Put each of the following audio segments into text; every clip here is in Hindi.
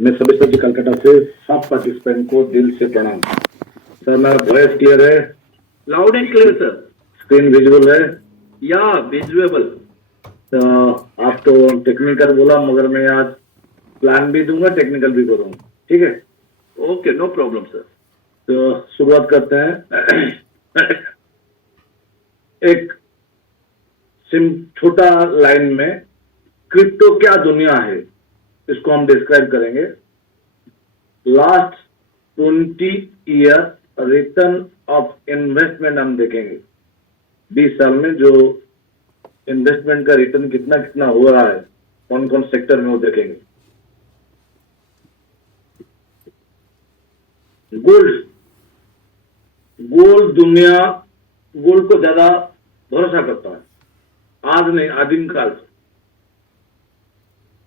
मैं सभी जी कलकत्ता से सब पार्टिसिपेंट को दिल से प्रणाम। सर मेरा वॉइस क्लियर है? Loud and clear sir. Screen visual है? या विजुएबल। तो आप तो टेक्निकल बोला, मगर मैं आज प्लान भी दूंगा, टेक्निकल भी करूंगा, ठीक है? Okay, no problem sir. तो शुरुआत करते हैं। एक छोटा लाइन में क्रिप्टो क्या दुनिया है, इसको हम डिस्क्राइब करेंगे। Last 20 year return of investment हम देखेंगे। 20 साल में जो इन्वेस्टमेंट का रिटर्न कितना कितना हो रहा है, कौन कौन सेक्टर में वो देखेंगे। गोल्ड दुनिया गोल्ड को ज्यादा भरोसा करता है, आज नहीं आदिम काल से।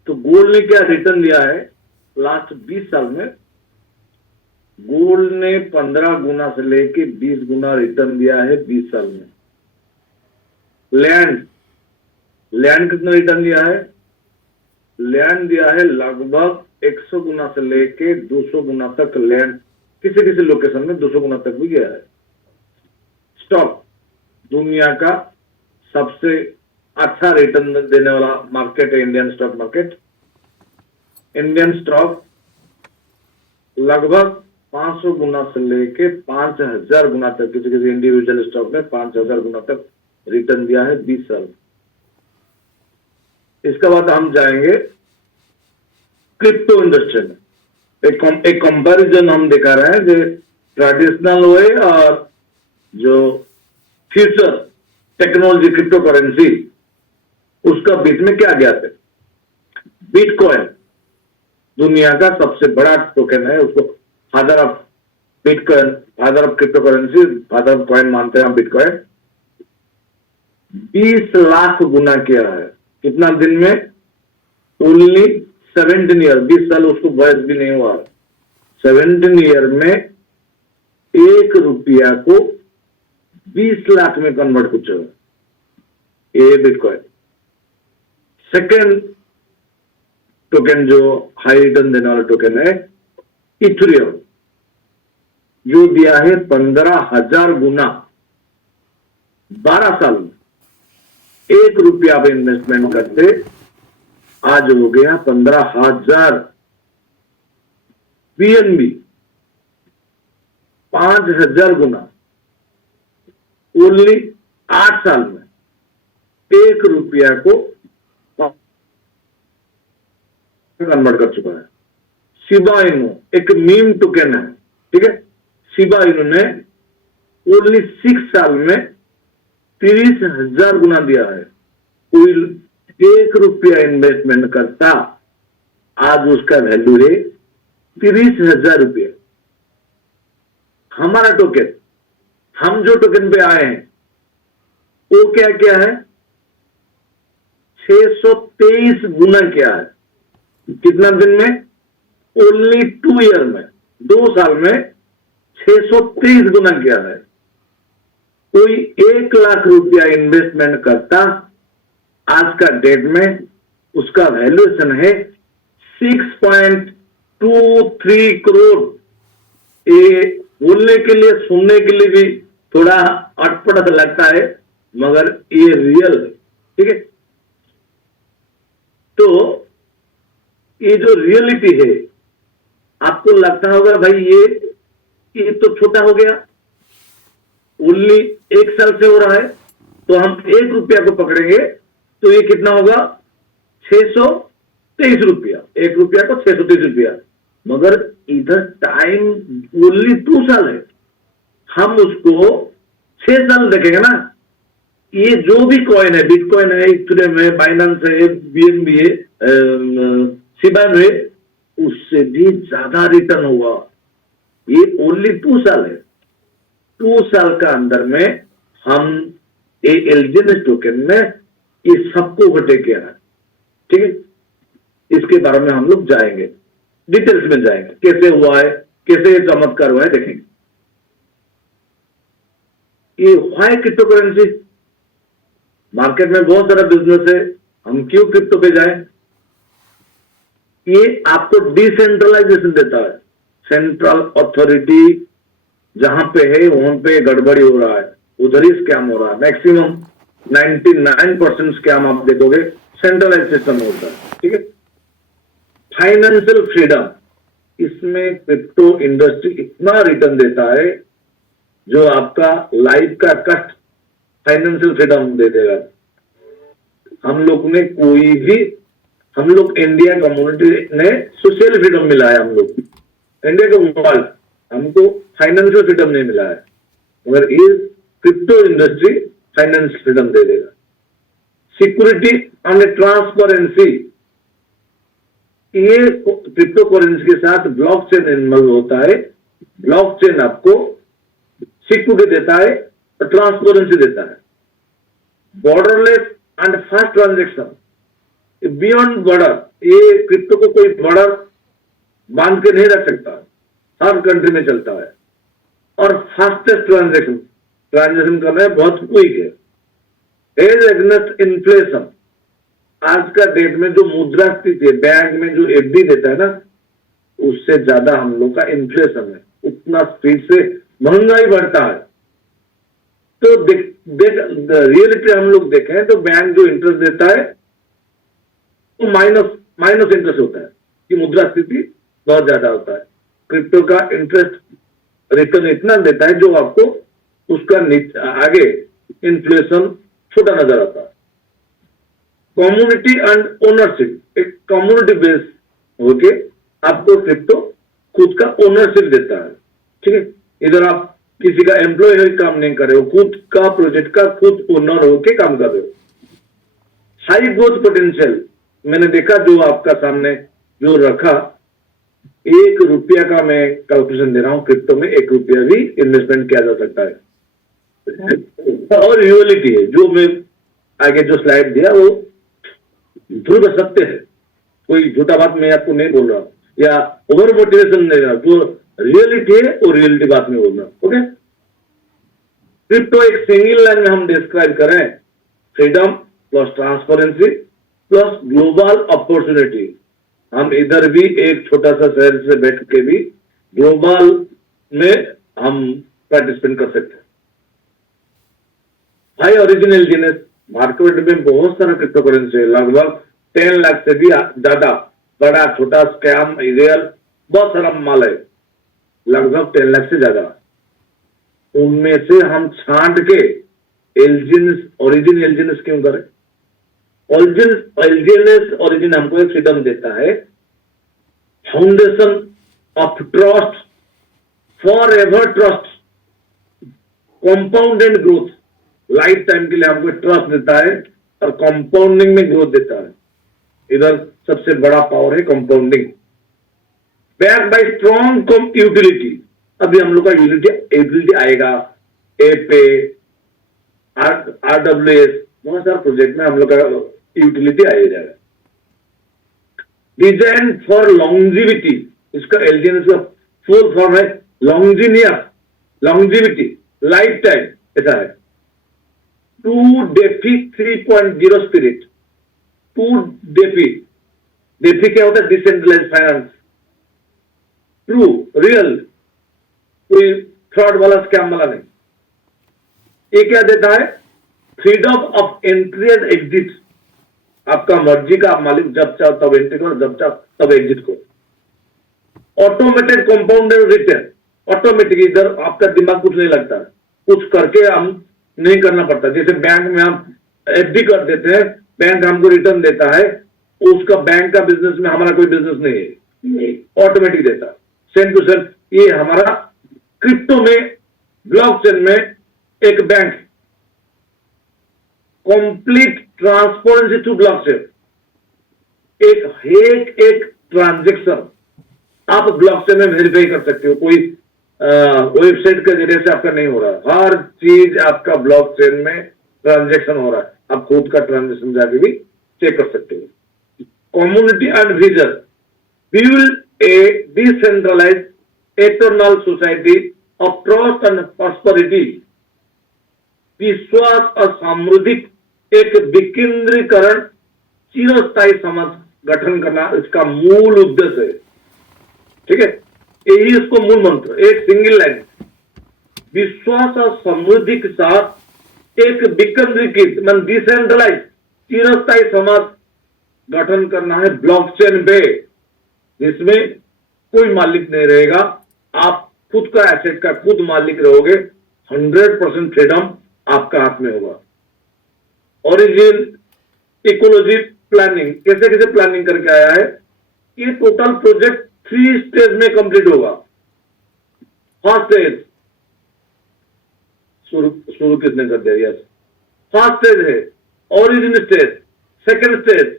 तो गोल्ड ने क्या रिटर्न दिया है लास्ट 20 साल में? गोल्ड ने 15 गुना से लेके 20 गुना रिटर्न दिया है 20 साल में। लैंड कितना रिटर्न दिया है? लैंड दिया है लगभग 100 गुना से लेके 200 गुना तक। लैंड किसी किसी लोकेशन में 200 गुना तक भी गया है। स्टॉक दुनिया का सबसे अच्छा रिटर्न देने वाला मार्केट है Indian stock market. Indian stock लगभग 500 गुना से लेके 5000 गुना तक, किसी किसी इंडिविजुअल स्टॉक में 5000 गुना तक रिटर्न दिया है 20 साल। इसके बाद हम जाएंगे क्रिप्टो इंडस्ट्री में। एक कंपैरिजन हम दिखा रहे हैं, जो ट्रेडिशनल वे और जो फ्यूचर टेक्नोलॉजी क्रिप्टो करेंसी, उसका बीच में क्या गैप है। बिटकॉइन दुनिया का सबसे बड़ा टोकन है, उसको father of bitcoin, father of crypto currency, father of coin मानते हैं हम बिटकॉइन। 20 लाख गुना किया है कितना दिन में? ओनली 17 ईयर, 20 साल उसको बयस भी नहीं हुआ। 17 ईयर में 1 रुपया को 20 लाख में कन्वर्ट कुछ हो, ये बिटकॉइन। सेकेंड टोकन जो हाई रिटर्न देने वाला टोकन है इथेरियम, जो दिया है 15,000 गुना 12 साल में। 1 रुपया पे इन्वेस्टमेंट करते आज हो गया 15,000। पीएनबी 5,000 गुना ओनली 8 साल में। 1 रुपया को कन्वर्ट कर चुका है। शिबा इनु एक मीम टोकन है, ठीक है? शिबा इनु ने ओनली 6 साल में 30,000 गुना दिया है। कोई 1 रुपया इन्वेस्टमेंट करता, आज उसका वैल्यू है 30,000 रुपया। हमारा टोकन, हम जो टोकन पे आए हैं वो क्या क्या है? 623 गुना क्या है? कितना दिन में? ओनली 2 ईयर में, 2 साल में 623 गुना किया है। कोई 1 लाख रुपया इन्वेस्टमेंट करता, आज का डेट में उसका वैल्यूएशन है 6.23 करोड़। ये बोलने के लिए, सुनने के लिए भी थोड़ा अटपट लगता है, मगर ये रियल है, ठीक है? तो ये जो रियलिटी है, आपको लगता होगा भाई ये तो छोटा हो गया, ओनली 1 साल से हो रहा है, तो हम 1 रुपया को पकड़ेंगे तो ये कितना होगा? 623 रुपया। 1 रुपया को 623 रुपया, मगर इधर टाइम ओनली 2 साल है। हम उसको 6 साल देखेंगे ना। ये जो भी कॉइन है, बिटकॉइन है, इथेरियम है, बाइनेंस है, बीएनबी है, शिबा है, उससे भी ज्यादा रिटर्न होगा। ये ओनली 2 साल है। 2 साल का अंदर में हम एलजीएन टोकन में ये सबको घटे किया है, ठीक है? इसके बारे में हम लोग जाएंगे, डिटेल्स में जाएंगे, कैसे हुआ है, कैसे चमत्कार हुआ है, देखेंगे। ये व्हाई क्रिप्टो करेंसी? मार्केट में बहुत सारा बिजनेस है, हम क्यों क्रिप्टो पे जाएं? ये आपको डिसेंट्रलाइजेशन देता है। सेंट्रल अथॉरिटी जहां पे है वहां पे गड़बड़ी हो रहा है, उधर ही स्कैम हो रहा है। मैक्सिमम 99% स्कैम आप देखोगे सेंट्रलाइज सिस्टम होता है, ठीक है। फाइनेंशियल फ्रीडम, इसमें क्रिप्टो इंडस्ट्री इतना रिटर्न देता है जो आपका लाइफ का कष्ट फाइनेंशियल फ्रीडम दे देगा। हम लोग इंडिया कम्युनिटी ने सोशल फ्रीडम मिला है, हम लोग इंडिया का वर्ल्ड, हमको फाइनेंशियल फ्रीडम नहीं मिला है, मगर ये क्रिप्टो इंडस्ट्री फाइनेंस फ्रीडम दे देगा। सिक्योरिटी एंड ट्रांसपेरेंसी, ये क्रिप्टो करेंसी के साथ ब्लॉकचेन इन्वॉल्व होता है। ब्लॉकचेन आपको सिक्योरिटी देता है और ट्रांसपेरेंसी देता है। Borderless and fast transaction, beyond border, ये क्रिप्टो को कोई बॉर्डर बांध के नहीं रख सकता, हर कंट्री में चलता है। और फास्टेस्ट ट्रांजेक्शन करना है, बहुत क्विक है। एज अगेंस्ट इन्फ्लेशन, आज का डेट में जो मुद्रास्फीति है, बैंक में जो एफडी देता है ना, उससे ज्यादा हम लोग का इन्फ्लेशन है, उतना स्पीड से महंगाई बढ़ता है। तो रियलिटी हम लोग देखें तो बैंक जो इंटरेस्ट देता है वो माइनस इंटरेस्ट होता है, कि मुद्रास्फीति बहुत ज्यादा होता है। क्रिप्टो का इंटरेस्ट रिटर्न इतना देता है जो आपको उसका आगे इन्फ्लेशन छोटा नजर आता है। कम्युनिटी एंड ओनरशिप, एक कम्युनिटी बेस होके आपको क्रिप्टो खुद का ओनरशिप देता है, ठीक है। इधर आप किसी का एम्प्लॉय है, काम नहीं कर रहे हो, खुद का प्रोजेक्ट का खुद ओनर होके काम कर रहे हो। हाई ग्रोथ पोटेंशियल, मैंने देखा जो आपका सामने जो रखा, ₹1 का मैं कैलकुलेशन दे रहा हूं, क्रिप्टो में ₹1 भी इन्वेस्टमेंट किया जा सकता है। और रियलिटी है, जो मैं आगे जो स्लाइड दिया वो ध्रुव सत्य है, कोई झूठा बात मैं आपको नहीं बोल रहा हूं या ओवर मोटिवेशन नहीं रहा, जो रियलिटी है वो रियलिटी बात नहीं बोल रहा। ओके, क्रिप्टो एक सिंगल लाइन में हम डिस्क्राइब करें, freedom plus transparency plus global opportunity. हम इधर भी एक छोटा सा शहर से बैठ के भी ग्लोबल में हम पार्टिसिपेट कर सकते हैं। हाई ओरिजिन एलजीनेस, मार्केट में बहुत सारा क्रिप्टो करेंसी है, लगभग 10 लाख से भी ज्यादा, बड़ा छोटा स्कैम रियल बहुत सारा माल है, लगभग 10 लाख से ज्यादा। उनमें से हम छांट के ओरिजिन एलजीनेस क्यों करें? ओरिजिन हमको एक फ्रीडम देता है, foundation of trust, for ever trust, compound and growth, life time के लिए हमको ट्रस्ट देता है और कंपाउंडिंग में ग्रोथ देता है। इधर सबसे बड़ा पावर है compounding. Back by strong utility, अभी हम लोग का यूटिलिटी आएगा, एपे, RWS, बहुत सारा प्रोजेक्ट में हम लोग का यूटिलिटी आएगा। डिजाइन फॉर लॉन्जिविटी, इसका एलजीएनएस का फुल फॉर्म है लॉन्जिविटी, लाइफ टाइम, ऐसा है। 2 डेफी 3.0 स्पिरिट, 2 डेफी क्या होता है? डिसेंट्रलाइज फाइनेंस, ट्रू, रियल, कोई फ्रॉड वाला स्कैम वाला नहीं। ये क्या देता है? Freedom of entry and exit, आपका मर्जी का, आप मालिक जब चाहो तब एंट्री करो, जब चाहो तब एग्जिट करो। ऑटोमेटेड कंपाउंडेड रिटर्न, ऑटोमेटिक, इधर आपका दिमाग कुछ नहीं लगता, कुछ करके हम नहीं करना पड़ता। जैसे बैंक में हम एफडी कर देते हैं, बैंक हमको रिटर्न देता है, उसका बैंक का बिजनेस में हमारा कोई बिजनेस नहीं है, ऑटोमेटिक देता है, सेम टू सेम। ये हमारा क्रिप्टो में, ब्लॉकचेन में एक bank, complete transparency to blockchain, एक ट्रांजेक्शन आप ब्लॉकचेन में वेरीफाई कर सकते हो, कोई वेबसाइट के जरिए से आपका नहीं हो रहा है, हर चीज आपका ब्लॉकचेन में ट्रांजेक्शन हो रहा है, आप खुद का ट्रांजेक्शन जाके भी चेक कर सकते हो। Community and vision, build a decentralised eternal society of trust and prosperity, विश्वास और समृद्धि, एक विकेंद्रीकरण, चिरस्थायी गठन करना इसका मूल उद्देश्य है। ठीक है, यही इसको मूल मंत्र, एक सिंगल लाइन, विश्वास और समृद्धि के साथ एक विकेंद्रीकृत मतलब डिसेंट्रलाइज चिरस्थायी समाज गठन करना है ब्लॉकचेन पे, जिसमें कोई मालिक नहीं रहेगा, आप खुद का एसेट का खुद मालिक रहोगे, 100% फ्रीडम आपका हाथ में होगा। ओरिजिन इकोलॉजी प्लानिंग कैसे कैसे प्लानिंग करके आया है, ये टोटल प्रोजेक्ट 3 स्टेज में कंप्लीट होगा। फर्स्ट स्टेज शुरू किसने कर दिया? यस, फर्स्ट स्टेज है ओरिजिन स्टेज, सेकंड स्टेज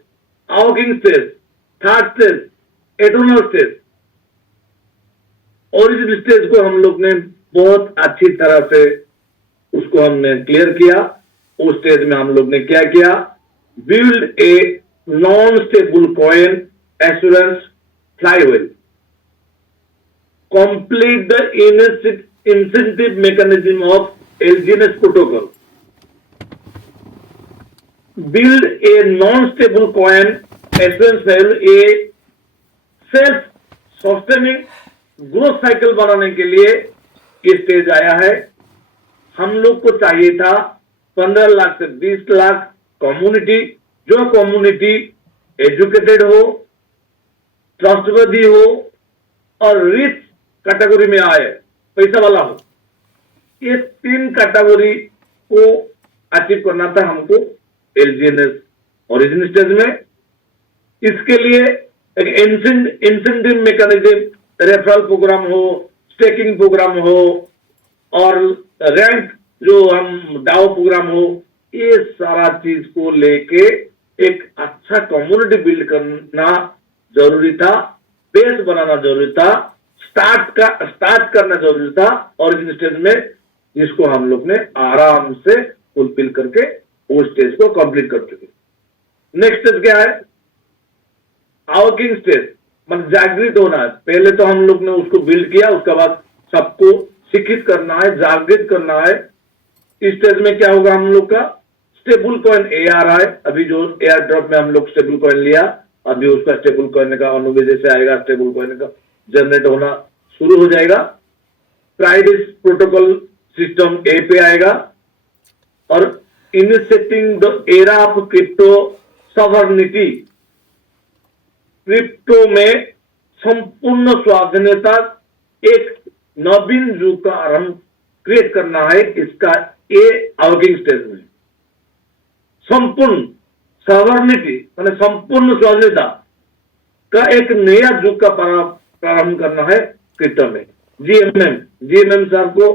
आउकिंग stage, third stage eternal stage. Origin stage को हम लोग ने बहुत अच्छी तरह से उसको हमने क्लियर किया। उस स्टेज में हम लोग ने क्या किया, build a non stable coin assurance flywheel, complete the incentive mechanism of LGNS protocol, build a non-stable coin assurance value, a self-sustaining growth cycle बनाने के लिए ये स्टेज आया है। हम लोग को चाहिए था 15 लाख से 20 लाख कम्युनिटी, जो कम्युनिटी एजुकेटेड हो, ट्रस्टवर्दी हो और रिच कैटेगरी में आए, पैसा वाला हो। ये 3 कैटेगरी को अचीव करना था हमको एलजीएनएस ओरिजिन स्टेज में। इसके लिए एक इंसेंटिव मैकेनिज्म, रेफरल प्रोग्राम हो, स्टेकिंग प्रोग्राम हो और रैंक जो हम डाउ प्रोग्राम हो, ये सारा चीज को लेके एक अच्छा कम्युनिटी बिल्ड करना जरूरी था, बेस बनाना जरूरी था, स्टार्ट करना जरूरी था ओरिजिन स्टेज में, जिसको हम लोग ने आराम से फुलफिल करके वो स्टेज को कंप्लीट कर चुके। नेक्स्ट स्टेज क्या है, आवर्किंग स्टेज, मतलब जागृत होना है। पहले तो हम लोग ने उसको बिल्ड किया, उसके बाद सबको शिक्षित करना है, जागृत करना है। इस स्टेज में क्या होगा, हम लोग का स्टेबल कॉइन एआर है, अभी जो एयर ड्रॉप में हम लोग स्टेबल कॉइन लिया, अभी उसका स्टेबल कॉइन का अनुविधि से आएगा, स्टेबल कॉइन का जनरेट होना शुरू हो जाएगा। प्राइडिस प्रोटोकॉल सिस्टम ए पे आएगा और initiating the era of crypto sovereignty, crypto में संपूर्ण स्वाधीनता, एक नवीन युग का आरंभ क्रिएट करना है। इसका ए आवर्किंग स्टेज में संपूर्ण सॉवरेनिटी माने संपूर्ण स्वाधीनता का एक नया युग का प्रारंभ करना है क्रिप्टो में। जीएमएम साहब को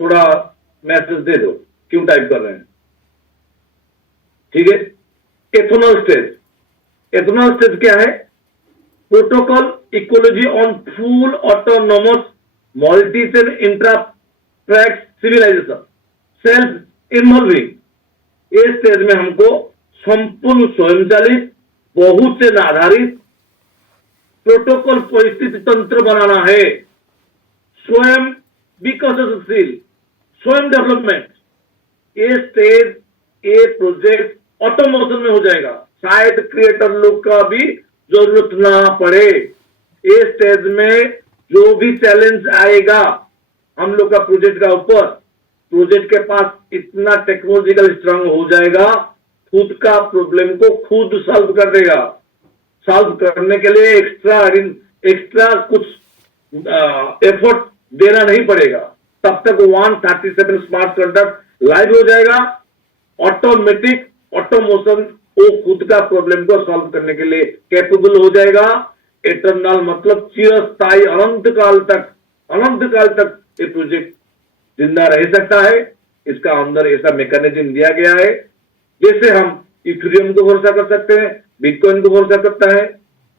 थोड़ा मैसेज दे दो, क्यों टाइप कर रहे हैं? ठीक है। एथेनॉल स्टेज क्या है, protocol ecology on full autonomous multi-chain intra-tract civilisation self involving. इस स्टेज में हमको संपूर्ण स्वयंचालित बहुचेन आधारित प्रोटोकॉल परिस्थिति तंत्र बनाना है, स्वयं विकसनशील, स्वयं डेवलपमेंट। ये स्टेज, ये प्रोजेक्ट ऑटोमेशन में हो जाएगा, शायद क्रिएटर लोग का भी जरूरत ना पड़े। इस स्टेज में जो भी चैलेंज आएगा हम लोग का प्रोजेक्ट का ऊपर, प्रोजेक्ट के पास इतना टेक्नोलॉजिकल स्ट्रांग हो जाएगा, खुद का प्रॉब्लम को खुद सॉल्व कर देगा। सॉल्व करने के लिए एक्स्ट्रा कुछ एफर्ट देना नहीं पड़ेगा। तब तक 137 स्मार्ट कॉन्ट्रैक्ट लाइव हो जाएगा, ऑटोमेटिक ऑटोमोशन, वो खुद का प्रॉब्लम को सॉल्व करने के लिए कैपेबल हो जाएगा। एटर्नल मतलब चिरस्थायी, अनंत काल तक ये प्रोजेक्ट जिंदा रह सकता है। इसका अंदर ऐसा मैकेनिज्म दिया गया है, जैसे हम इथेरियम को भरोसा कर सकते हैं, बिटकॉइन को भरोसा करता है,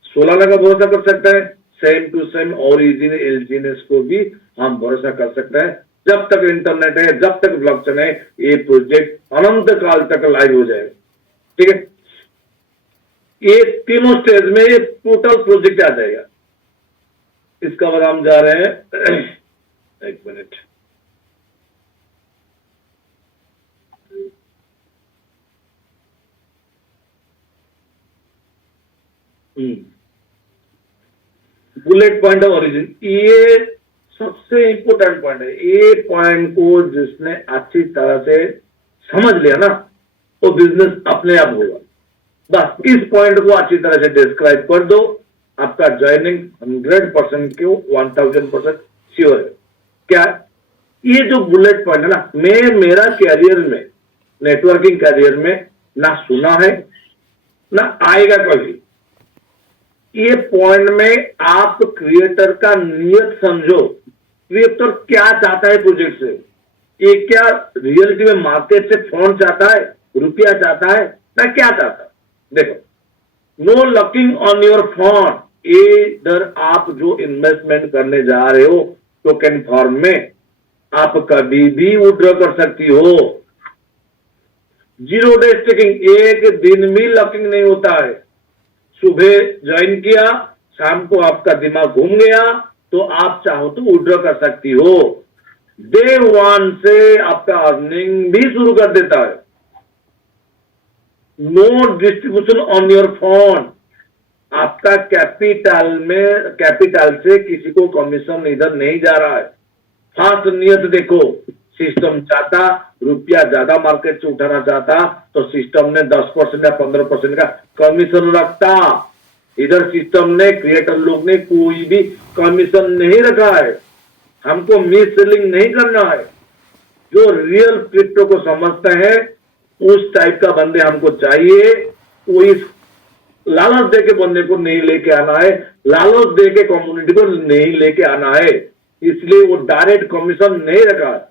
सोलाना का भरोसा कर सकता है, same to same origin LGNS को भी हम भरोसा कर सकते हैं। जब तक इंटरनेट है, जब तक ब्लॉकचेन है, ये प्रोजेक्ट अनंत काल तक लाइव हो जाएगा। ठीक है, ये तीनों स्टेज में ये टोटल प्रोजेक्ट आ जाएगा। इसका बाद हम जा रहे हैं एक minute, bullet point of origin, ये सबसे इंपॉर्टेंट पॉइंट है। ये पॉइंट को जिसने अच्छी तरह से समझ लिया ना, वो बिजनेस अपने आप होगा। बस इस पॉइंट को अच्छी तरह से डिस्क्राइब कर दो, आपका ज्वाइनिंग 100% क्यों 1000% श्योर है। क्या ये जो बुलेट पॉइंट है ना, मैं मेरा कैरियर में, नेटवर्किंग कैरियर में ना सुना है ना आएगा कभी। ये पॉइंट में आप क्रिएटर का नियत समझो, क्रिएटर क्या चाहता है प्रोजेक्ट से। ये क्या रियलिटी में मार्केट से फोन चाहता है, रुपया चाहता है, ना क्या चाहता है। देखो, no locking on your phone, इधर आप जो इन्वेस्टमेंट करने जा रहे हो टोकन फॉर्म में, आप कभी भी विड्रॉ कर सकती हो। जीरो डे स्टेकिंग, एक दिन भी लॉकिंग नहीं होता है। सुबह ज्वाइन किया, शाम को आपका दिमाग घूम गया तो आप चाहो तो विड्रॉ कर सकती हो। डे 1 से आपका अर्निंग भी शुरू कर देता है। No distribution on your phone, आपका कैपिटल से किसी को कमीशन इधर नहीं जा रहा है। फास्ट नियत देखो, सिस्टम चाहता रुपया ज्यादा मार्केट से उठाना चाहता तो सिस्टम ने 10% या 15% का कमीशन रखता। इधर सिस्टम ने, क्रिएटर लोग ने कोई भी कमीशन नहीं रखा है। हमको मिस सेलिंग नहीं करना है। जो रियल क्रिप्टो को समझते हैं उस टाइप का बंदे हमको चाहिए। वो इस लालच दे के बंदे को नहीं लेके आना है, लालच दे के कम्युनिटी को नहीं लेके आना है। इसलिए वो डायरेक्ट कमीशन नहीं रखा है।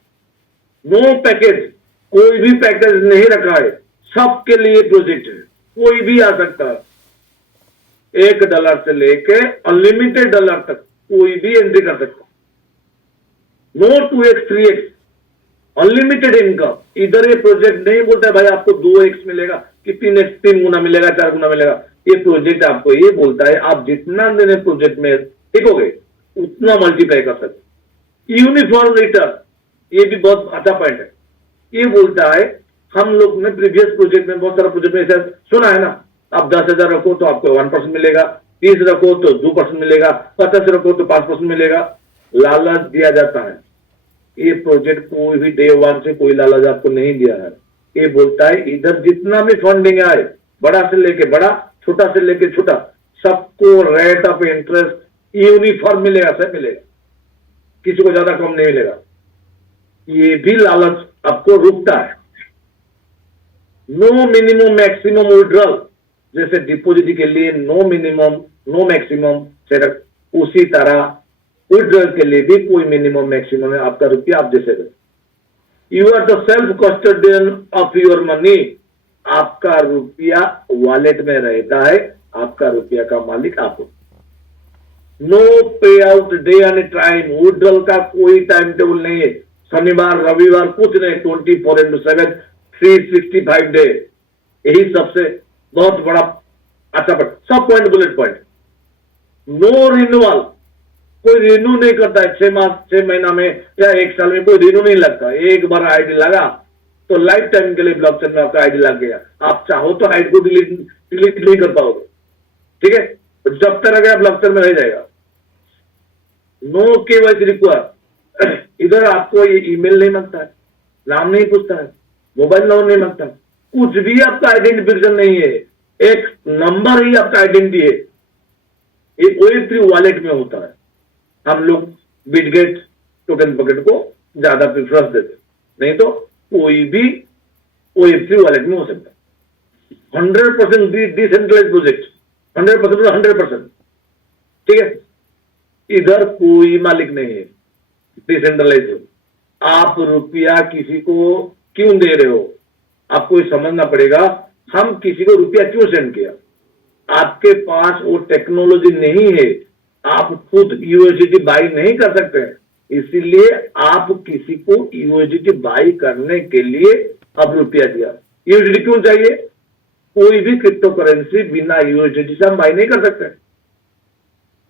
नो पैकेज, कोई भी पैकेज नहीं रखा है। सबके लिए प्रोजेक्ट है, कोई भी आ सकता है। $1 से लेके अनलिमिटेड डॉलर तक कोई भी एंट्री कर सकता है। No 2x 3x, unlimited income. इधर ये प्रोजेक्ट नहीं बोलता है भाई आपको 2x मिलेगा कि 3x, 3 गुना मिलेगा, 4 गुना मिलेगा। ये प्रोजेक्ट आपको ये बोलता है आप जितना दिन प्रोजेक्ट में टिकोगे उतना मल्टीप्लाई कर सकते। यूनिफॉर्म रिटर्न, ये भी बहुत अच्छा पॉइंट है। ये बोलता है, हम लोग ने प्रीवियस प्रोजेक्ट में, बहुत सारा प्रोजेक्ट में ऐसा सुना है ना, आप 10,000 रखो तो आपको 1% मिलेगा, 30 रखो तो 2% मिलेगा, 50 रखो तो 5% मिलेगा। लालच दिया जाता है। ये प्रोजेक्ट कोई भी डे 1 से कोई लालच आपको नहीं दिया है। ये बोलता है इधर जितना भी फंडिंग आए, बड़ा से लेके बड़ा, छोटा से लेके छोटा, सबको रेट ऑफ इंटरेस्ट यूनिफॉर्म मिलेगा, सब मिलेगा, किसी को ज्यादा कम नहीं मिलेगा। ये भी लालच आपको रुकता है। नो मिनिमम मैक्सिमम विड्रॉल, जैसे डिपॉजिट के लिए नो मिनिमम नो मैक्सिमम, उसी तरह विड्रॉल के लिए भी कोई मिनिमम मैक्सिमम है। आपका रुपया आप जैसे दे। You are the self custodian of your money, आपका रुपया वॉलेट में रहता है, आपका रुपया का मालिक आप हो। नो पे out day and time, withdrawal का कोई टाइम टेबल नहीं है। शनिवार रविवार कुछ नहीं, 24/7 365 डे। यही सबसे बहुत बड़ा अच्छा पॉइंट। सब point bullet point. No renewal, कोई रिन्यू नहीं करता है। 6 महीना में या 1 साल में कोई रिन्यू नहीं लगता। एक बार आईडी लगा तो लाइफ टाइम के लिए ब्लॉकचेन में आपका आईडी लग गया। आप चाहो तो आईडी को डिलीट नहीं कर पाओगे, ठीक है। जब तक गया ब्लॉकचेन में रह जाएगा। नो केवाईसी रिक्वायर, इधर आपको ये ईमेल नहीं मांगता है, नाम नहीं पूछता है, मोबाइल नंबर नहीं मांगता है, कुछ भी आपका आइडेंटिफिकेशन नहीं है। एक नंबर ही आपका आइडेंटिटी है। ये Web3 वॉलेट में होता है। हम लोग बिटगेट टोकन पॉकेट को ज्यादा प्रेफरेंस देते, नहीं तो कोई भी Web3 वॉलेट में हो सकता है। 100% डिसेंट्रलाइज प्रोजेक्ट, 100%, ठीक है। इधर कोई मालिक नहीं है, डिसेंट्रलाइज हो। आप रुपया किसी को क्यों दे रहे हो, आपको ये समझना पड़ेगा। हम किसी को रुपया क्यों सेंड किया, आपके पास वो टेक्नोलॉजी नहीं है, आप खुद यूएसडीटी बाई नहीं कर सकते हैं। इसीलिए आप किसी को यूएसडीटी बाई करने के लिए अब रुपया दिया। यूएसडीटी क्यों चाहिए, कोई भी क्रिप्टो करेंसी बिना यूएसडीटी से हम बाई नहीं कर सकते।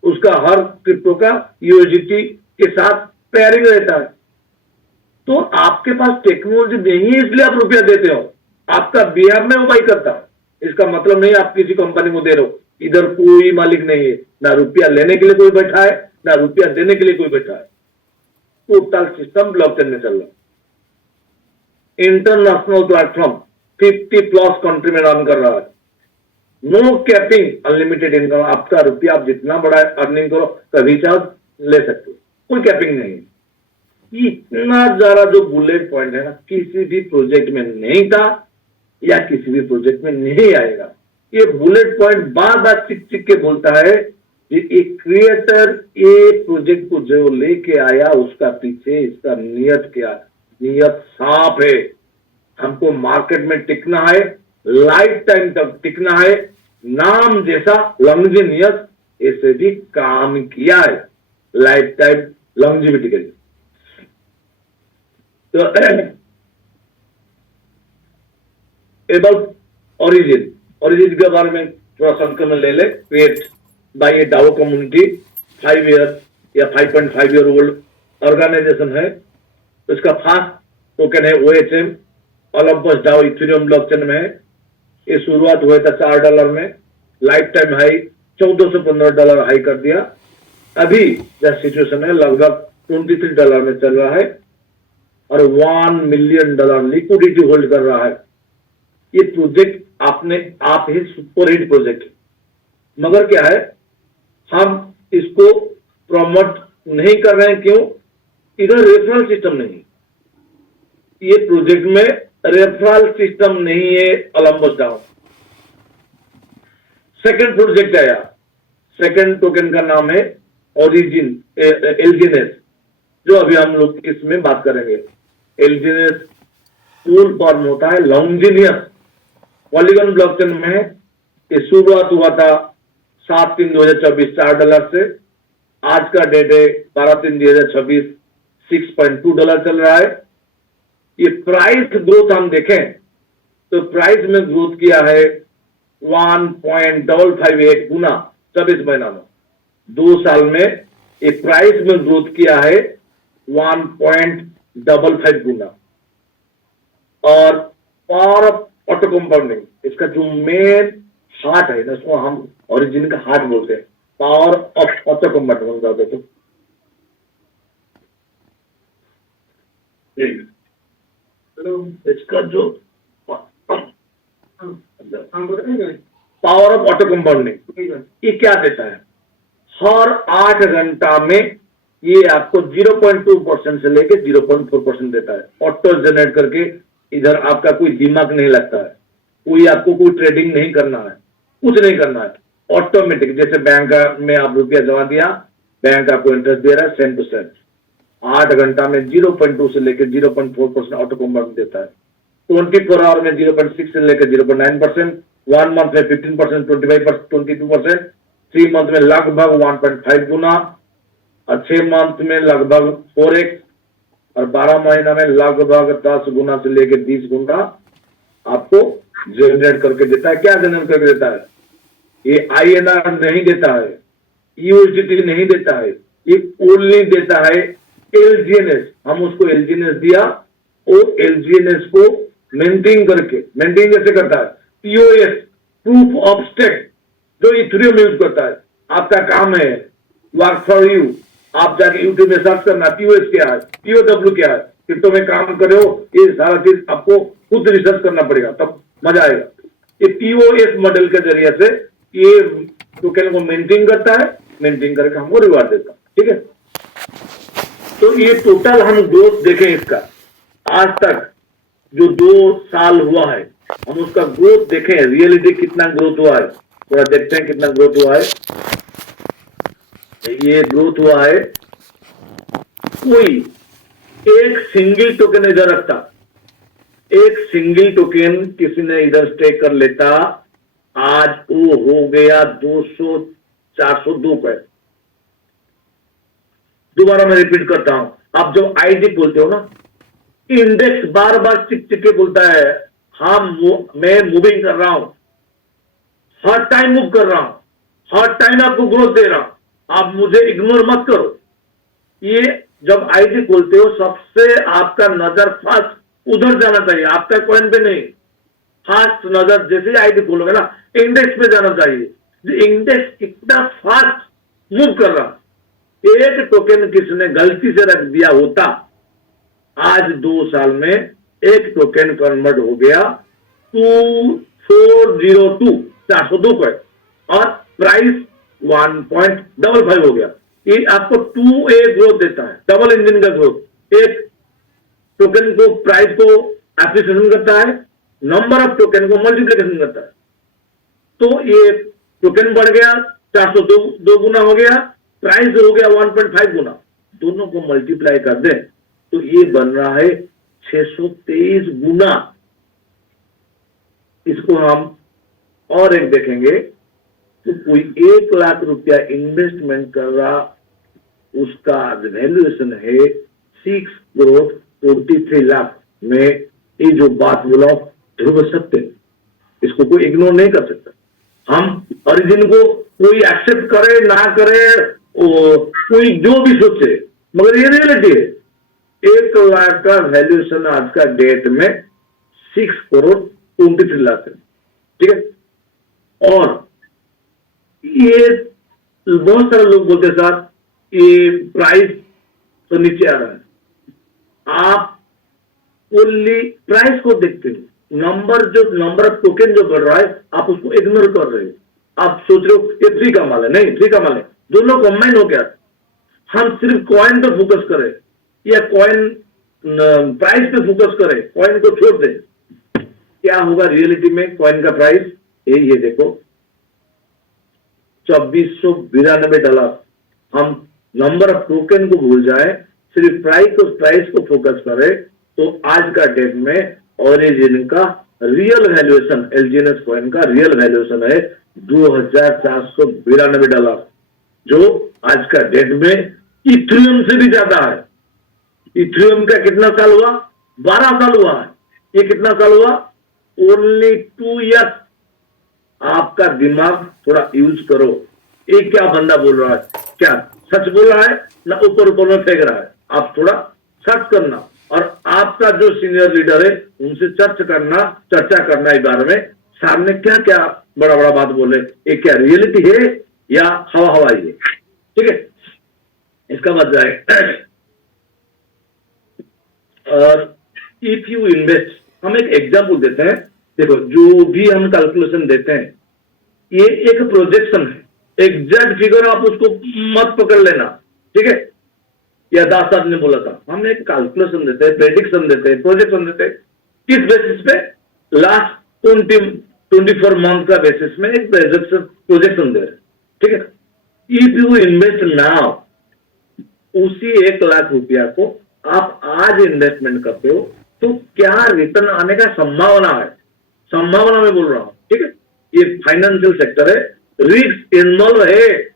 उसका हर क्रिप्टो का यूएसडीटी के साथ पेयरिंग रहता है। तो आपके पास टेक्नोलॉजी नहीं है, इसलिए आप रुपया देते हो। आपका बिहार में वो बाई करता है, इसका मतलब नहीं आप किसी कंपनी को दे रहे हो। इधर कोई मालिक नहीं है, ना रुपया लेने के लिए कोई बैठा है, ना रुपया देने के लिए कोई बैठा है। टोटल सिस्टम ब्लॉकचेन में चल रहा है। इंटरनेशनल प्लेटफॉर्म 50+ कंट्री में रन कर रहा है। नो कैपिंग, अनलिमिटेड इनकम, आपका रुपया आप जितना बड़ा अर्निंग करो कभी चाहो ले सकते हो, कोई कैपिंग नहीं है। इतना ज्यादा जो बुलेट पॉइंट है ना, किसी भी प्रोजेक्ट में नहीं था या किसी भी प्रोजेक्ट में नहीं आएगा। ये बुलेट पॉइंट बार बार चिक चिक के बोलता है कि एक क्रिएटर ये प्रोजेक्ट को जो लेके आया उसका पीछे इसका नियत क्या, नियत साफ है। हमको मार्केट में टिकना है, लाइफ टाइम तक टिकना है, नाम जैसा लॉन्जिवियस ऐसे भी काम किया है लाइफ टाइम लॉन्जिविटी के लिए। तो अबाउट ओरिजिन के बारे में थोड़ा संकलन ले ले। Create by a DAO community, 5 year या 5.5 ईयर ओल्ड ऑर्गेनाइजेशन है। तो इसका फास्ट टोकन है OHM, Olympus DAO Ethereum blockchain में है। ये शुरुआत हुआ था $4 में, लाइफ टाइम हाई $14 से $15 हाई कर दिया। अभी जब सिचुएशन है लगभग $23 में चल रहा है और $1 मिलियन लिक्विडिटी होल्ड कर रहा है। ये प्रोजेक्ट आपने आप ही सुपर हिट प्रोजेक्ट है, मगर क्या है हम इसको प्रमोट नहीं कर रहे हैं। क्यों? इधर रेफरल सिस्टम नहीं, ये प्रोजेक्ट में रेफरल सिस्टम नहीं है। ओलंपस डाउन सेकंड प्रोजेक्ट आया, सेकंड टोकन का नाम है ओरिजिन एलजीएनएस, जो अभी हम लोग इसमें बात करेंगे। एलजीएनएस फुल फॉर्म होता है लॉन्जिवियस। पॉलीगन ब्लॉकचेन में ये शुरुआत हुआ था 7/3/2024 $4 से। आज का डेट है 12/3/2026 $6.2 चल रहा है। ये प्राइस ग्रोथ हम देखें तो प्राइस में ग्रोथ किया है 1.558 गुना 24 महीना में। 2 साल में ये प्राइस में ग्रोथ किया है 1.55 गुना। और पावर ऑफ ऑटो कंपाउंडिंग, इसका जो मेन हार्ट है ना, उसको हम ओरिजिन का हार्ट बोलते हैं, पावर ऑफ ऑटो कंपाउंडिंग बोलते हैं। इसका जो पावर ऑफ ऑटो कंपाउंडिंग ये क्या देता है? हर 8 घंटा में ये आपको 0.2% से लेके 0.4% देता है, ऑटो जनरेट करके। इधर आपका कोई दिमाग नहीं लगता है, कोई आपको कोई ट्रेडिंग नहीं करना है, कुछ नहीं करना है, ऑटोमेटिक। जैसे बैंक में आप रुपया जमा दिया, बैंक आपको इंटरेस्ट दे रहा है सेम टू सेम। 8 घंटा में 0.2 से लेकर 0.4% ऑटो कंपाउंड देता है। 24 आवर में 0.6 से लेकर 0.9%, 1 मंथ में 15%, 25%, 22%, 3 मंथ में लगभग 1.5 गुना, और 6 मंथ में लगभग 4x, और 12 महीना में लगभग 10 गुना से लेकर 20 गुना आपको जनरेट करके देता है। क्या जनरेट करके देता है? ये INR नहीं देता है, USDT नहीं देता है, ये ओनली देता है LGNS। हम उसको LGNS दिया, वो LGNS को मेंटेन करके, मेंटेन कैसे करता है? POS, प्रूफ ऑफ स्टेक, जो इथेरियम यूज करता है। आपका काम है वर्क फॉर यू, आप जाके यूट्यूब में सर्च करना POS क्या है, POW क्या है, क्रिप्टो में काम कर रहे हो, ये सारा चीज आपको खुद रिसर्च करना पड़ेगा, तब मजा आएगा। ये POS मॉडल के जरिए से ये टोकन को मेंटेन करता है, मेंटेन करके हमको रिवार्ड देता है। ठीक है, तो ये टोटल हम ग्रोथ देखें इसका, आज तक जो 2 साल हुआ है, हम उसका ग्रोथ देखें, रियलिटी कितना ग्रोथ हुआ है, थोड़ा देखते हैं कितना ग्रोथ हुआ है। ये ग्रोथ हुआ है, कोई एक सिंगल टोकन इधर रखता, एक सिंगल टोकन किसी ने इधर स्टेक कर लेता, आज वो हो गया 402 पे। दोबारा मैं रिपीट करता हूं, आप जब आईडी बोलते हो ना, इंडेक्स बार बार चिक चिक के बोलता है मैं मूविंग कर रहा हूं, हर टाइम मूव कर रहा हूं, हर टाइम आपको ग्रोथ दे रहा हूं, आप मुझे इग्नोर मत करो। ये जब आईडी खोलते हो सबसे आपका नजर फर्स्ट उधर जाना चाहिए, आपका कॉइन पे नहीं। फास्ट नजर जैसे आईडी खोलोगे ना, इंडेक्स पे जाना चाहिए। इंडेक्स इतना फास्ट मूव कर रहा, एक टोकन किसने गलती से रख दिया होता, आज 2 साल में एक टोकन कन्वर्ट हो गया 2402 402 पर, और प्राइस 1.55 हो गया। ये आपको 2A ग्रोथ देता है, डबल इंजन का ग्रोथ। एक टोकन को, प्राइस को एप्रिसिएशन करता है, नंबर ऑफ टोकन को मल्टीप्लिकेशन करता है। तो ये टोकन बढ़ गया, 402 गुना हो गया, प्राइस हो गया 1.5 गुना, दोनों को मल्टीप्लाई कर दें तो ये बन रहा है 623 गुना। इसको हम और एक देखेंगे, तो कोई 1 लाख रुपया इन्वेस्टमेंट कर रहा, उसका वैल्यूएशन है 6 करोड़ 23 लाख में। ये जो बात बोला ध्रुव सत्य, इसको कोई इग्नोर नहीं कर सकता। हम ओरिजिन को कोई एक्सेप्ट करे ना करे, कोई जो भी सोचे, मगर ये रियलिटी है। 1 लाख का वैल्यूएशन आज का डेट में 6 करोड़ 23 लाख है, ठीक है। और ये बहुत सारे लोग बोलते हैं साहब ये प्राइस तो नीचे आ रहा है, आप ओनली प्राइस को देखते हो, नंबर ऑफ टोकन जो बढ़ रहा है आप उसको इग्नोर कर रहे हो। आप सोच रहे हो ये फ्री का माल है, नहीं, फ्री का माल है, दोनों कंबाइन हो गया। हम सिर्फ कॉइन पे फोकस करें या कॉइन प्राइस पे फोकस करें, कॉइन को छोड़ दें, क्या होगा रियलिटी में कॉइन का प्राइस? ये देखो $2492। हम नंबर ऑफ टोकन को भूल जाए, सिर्फ प्राइस को फोकस करें, तो आज का डेट में ओरिजिन का रियल वैल्यूएशन, एलजीएनएस कॉइन का रियल वैल्यूएशन है $2492, जो आज का डेट में इथेरियम से भी ज्यादा है। इथेरियम का कितना साल हुआ? 12 साल हुआ है। ये कितना साल हुआ? Only 2 years. आपका दिमाग थोड़ा यूज करो। एक क्या बंदा बोल रहा है, क्या सच बोल रहा है ना ऊपर में फेंक रहा है? आप थोड़ा सर्च करना, और आपका जो सीनियर लीडर है उनसे चर्चा करना इस बारे में, सामने क्या क्या बड़ा बड़ा बात बोले, ये क्या रियलिटी है या हवाई है, ठीक है। इसका मतलब है, और इफ यू इन्वेस्ट, हम एक एग्जाम्पल देते हैं, देखो जो भी हम कैलकुलेशन देते हैं ये एक प्रोजेक्शन है, एग्जैक्ट फिगर आप उसको मत पकड़ लेना, ठीक है। या दास साहब ने बोला था, हम एक कैलकुलेशन देते हैं, प्रेडिक्शन देते हैं, प्रोजेक्शन देते हैं, किस बेसिस पे? लास्ट 24 मंथ का बेसिस में एक प्रोजेक्शन दे रहे, ठीक है। इफ यू इन्वेस्ट नाउ, उसी 1 लाख रुपया को आप आज इन्वेस्टमेंट करते हो, तो क्या रिटर्न आने का संभावना है? संभावना में बोल रहा हूं, ठीक है। ये फाइनेंशियल सेक्टर है, रिस्क इन्वॉल्व है,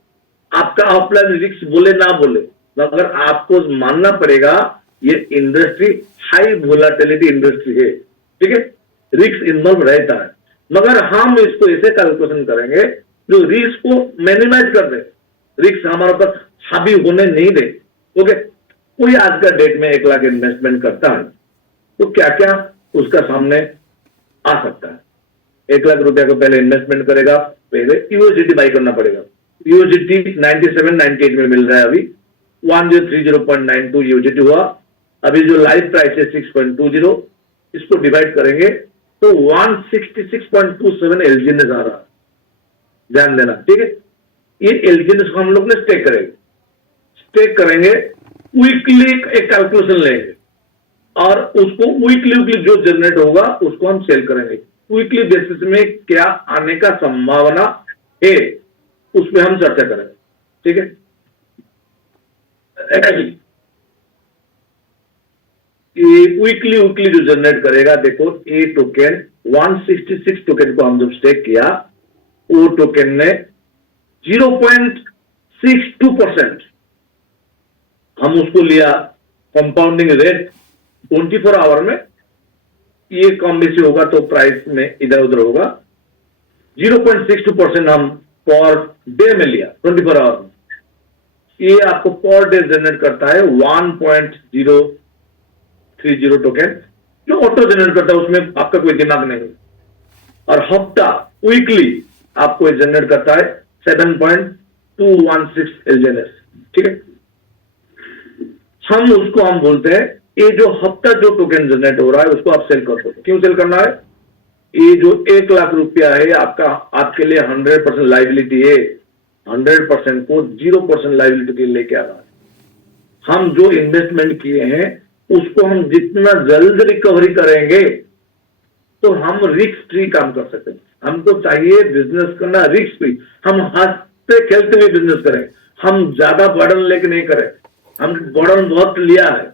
आपका ऑफलाइन रिस्क बोले ना बोले, मगर आपको मानना पड़ेगा ये इंडस्ट्री हाई वोलेटिलिटी इंडस्ट्री है, ठीक है। रिस्क इन्वॉल्व रहता है, मगर हम इसको ऐसे कैलकुलेशन करेंगे जो रिस्क को मिनिमाइज कर दे, रिस्क हमारे ऊपर हावी होने नहीं दे, ओके। कोई आज का डेट में 1 लाख इन्वेस्टमेंट करता है तो क्या क्या उसका सामने आ सकता है? 1 लाख रुपया को पहले इन्वेस्टमेंट करेगा, पहले यूएसडीटी बाई करना पड़ेगा। यूएसडीटी 97-98 में मिल रहा है, अभी 1030.92 यूएसडीटी हुआ। अभी जो लाइव प्राइस है 6.20, इसको डिवाइड करेंगे तो 166.27 एलजीएनएस आ रहा है, ध्यान देना, ठीक है। ये एलजीएनएस को हम लोग ने स्टेक करेंगे, वीकली एक कैलकुलेशन लेंगे और उसको वीकली जो जनरेट होगा उसको हम सेल करेंगे। वीकली बेसिस में क्या आने का संभावना है उसमें हम चर्चा करेंगे, ठीक है। ये वीकली जो जनरेट करेगा, देखो ए टोकन 166 टोकन को हम जब स्टेक किया, वो टोकन ने 0.62% हम उसको लिया कंपाउंडिंग रेट 24 आवर में। ये कम बेसी होगा तो प्राइस में इधर उधर होगा। 0.62% हम पर डे में लिया 24 आवर में। ये आपको पर डे जनरेट करता है 1.030 टोकन, जो ऑटो जनरेट करता है, उसमें आपका कोई दिमाग नहीं। और हफ्ता वीकली आपको जनरेट करता है 7.216 एलजीएनएस, ठीक है। हम बोलते हैं ये जो हफ्ता जो टोकन जनरेट हो रहा है उसको आप सेल कर दो। क्यों सेल करना है? ये जो 1 लाख रुपया है आपका, आपके लिए 100% लाइबिलिटी है, 100% को 0% लाइबिलिटी के लेके आ रहा है। हम जो इन्वेस्टमेंट किए हैं उसको हम जितना जल्द रिकवरी करेंगे तो हम रिस्क फ्री काम कर सकते हैं। हमको चाहिए बिजनेस करना रिस्क फ्री, हम हंसते खेलते हुए बिजनेस करें, हम ज्यादा बर्डन लेके नहीं करें। हम बर्डन बहुत लिया है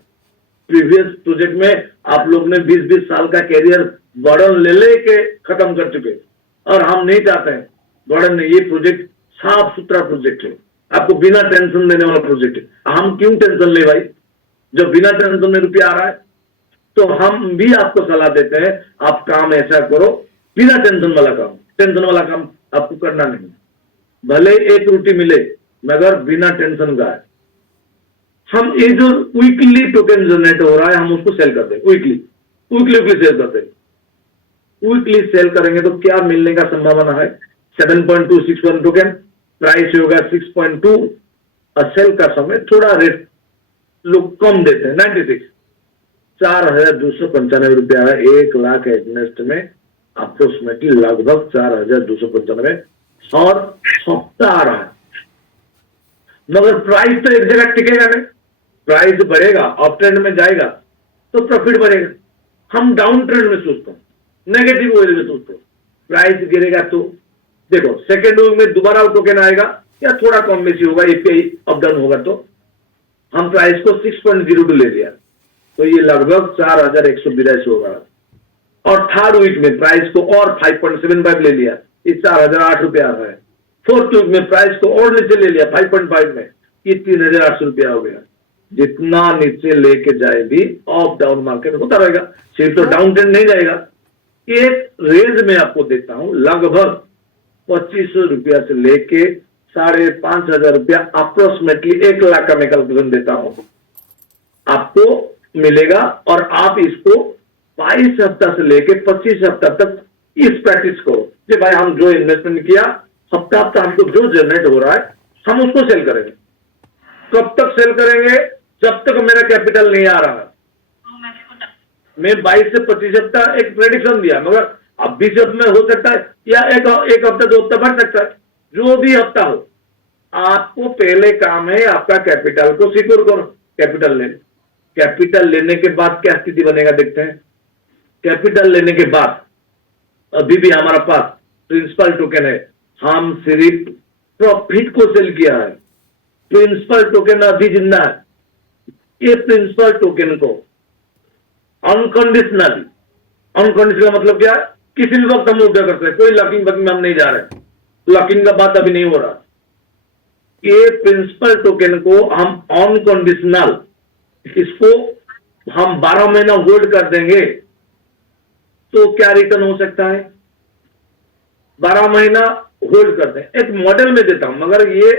प्रीवियस प्रोजेक्ट में, आप लोग ने 20-20 साल का कैरियर बर्डन ले लेके खत्म कर चुके, और हम नहीं चाहते हैं बर्डन। ये प्रोजेक्ट साफ सुथरा प्रोजेक्ट है, आपको बिना टेंशन देने वाला प्रोजेक्ट है। हम क्यों टेंशन ले भाई, जब बिना टेंशन में रुपया आ रहा है? तो हम भी आपको सलाह देते हैं आप काम ऐसा करो, बिना टेंशन वाला काम। टेंशन वाला काम आपको करना नहीं, भले एक रोटी मिले मगर बिना टेंशन का है। हम ये जो वीकली टोकन जनरेट हो रहा है हम उसको सेल करते हैं, वीकली सेल करते हैं। वीकली सेल करेंगे तो क्या मिलने का संभावना है? 7.261 टोकन, प्राइस होगा 6.2, और सेल का समय थोड़ा रेट लोग कम देते हैं 96, 4,295 रुपया है 1 लाख एग्नेस्ट में, अप्रोक्सीमेटली लगभग 4,295, और हफ्ता आ रहा है। मगर प्राइस तो एक जगह टिकेगा नहीं, प्राइस बढ़ेगा, अप ट्रेंड में जाएगा तो प्रॉफिट बढ़ेगा। हम डाउन ट्रेंड में सोचते हैं, नेगेटिव वे में सोचते हैं। प्राइस गिरेगा तो देखो सेकेंड वीक में दोबारा टोकन आएगा या थोड़ा कम बेसी होगा, एपीआई अप डाउन होगा, तो हम प्राइस को 6.02 ले लिया तो ये लगभग 4,182 होगा। और थर्ड वीक में प्राइस को और 5.75 ले लिया, ये 4,008 रुपया आ रहा है। फोर्थ वीक में प्राइस को और नीचे ले लिया 5.5 में, ये 3,800 रुपया हो गया। जितना नीचे लेके जाए भी अप डाउन मार्केट होता रहेगा, सिर्फ तो डाउन ट्रेंड नहीं जाएगा। एक रेंज में आपको देता हूं, लगभग 2,500 रुपया से लेके 5,500 रुपया, अप्रोक्सीमेटली 1 लाख का मैं कैलकुलेशन देता हूं आपको मिलेगा। और आप इसको 22 हफ्ता से लेके 25 हफ्ता तक इस प्रैक्टिस करो कि भाई हम जो इन्वेस्टमेंट किया हफ्ता हफ्ता हमको जो जनरेट हो रहा है हम उसको सेल करेंगे। कब तक सेल करेंगे? जब तक मेरा कैपिटल नहीं आ रहा है। मैं 22 से 25 हफ्ता एक प्रेडिक्शन दिया, मगर अब 20 हफ्ते में हो सकता है या एक हफ्ता 2 हफ्ता बढ़ सकता है, जो भी हफ्ता हो। आपको पहले काम है आपका कैपिटल को सिक्योर करो, कैपिटल लेने के बाद क्या स्थिति बनेगा देखते हैं। कैपिटल लेने के बाद अभी भी हमारा पास प्रिंसिपल टोकन है, हम सिर्फ प्रॉफिट को सेल किया है, प्रिंसिपल टोकन अभी जिंदा है। ये प्रिंसिपल टोकन को अनकंडीशनल का मतलब क्या है? किसी भी वक्त हम विड्रॉ कर सकते हैं, कोई लॉकिंग बकिंग में हम नहीं जा रहे, लॉकिंग का बात अभी नहीं हो रहा। ये प्रिंसिपल टोकन को हम अनकंडीशनल, इसको हम 12 महीना होल्ड कर देंगे तो क्या रिटर्न हो सकता है? 12 महीना होल्ड करते हैं, एक मॉडल में देता हूं, मगर ये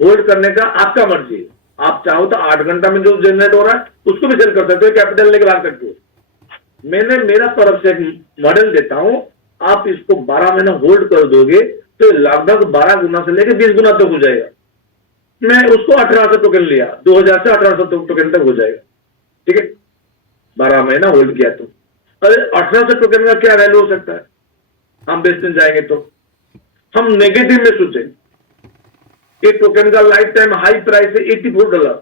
होल्ड करने का आपका मर्जी है। आप चाहो तो 8 घंटा में जो जनरेट हो रहा है उसको भी सेल कर सकते हो, कैपिटल लेकर भाग सकते हो। मैंने मेरा तरफ से एक मॉडल देता हूं, आप इसको 12 महीना होल्ड कर दोगे तो लगभग 12 गुना से लेकर 20 गुना तक हो जाएगा। मैं उसको 1800 टोकन लिया, 2000 से 1800 टोकन तक हो जाएगा, ठीक है, 12 महीना होल्ड किया तो। अरे 1800 टोकन का क्या वैल्यू हो सकता है? हम बेचने जाएंगे तो हम नेगेटिव में सोचें। ये टोकन का लाइफ टाइम हाई प्राइस है $84,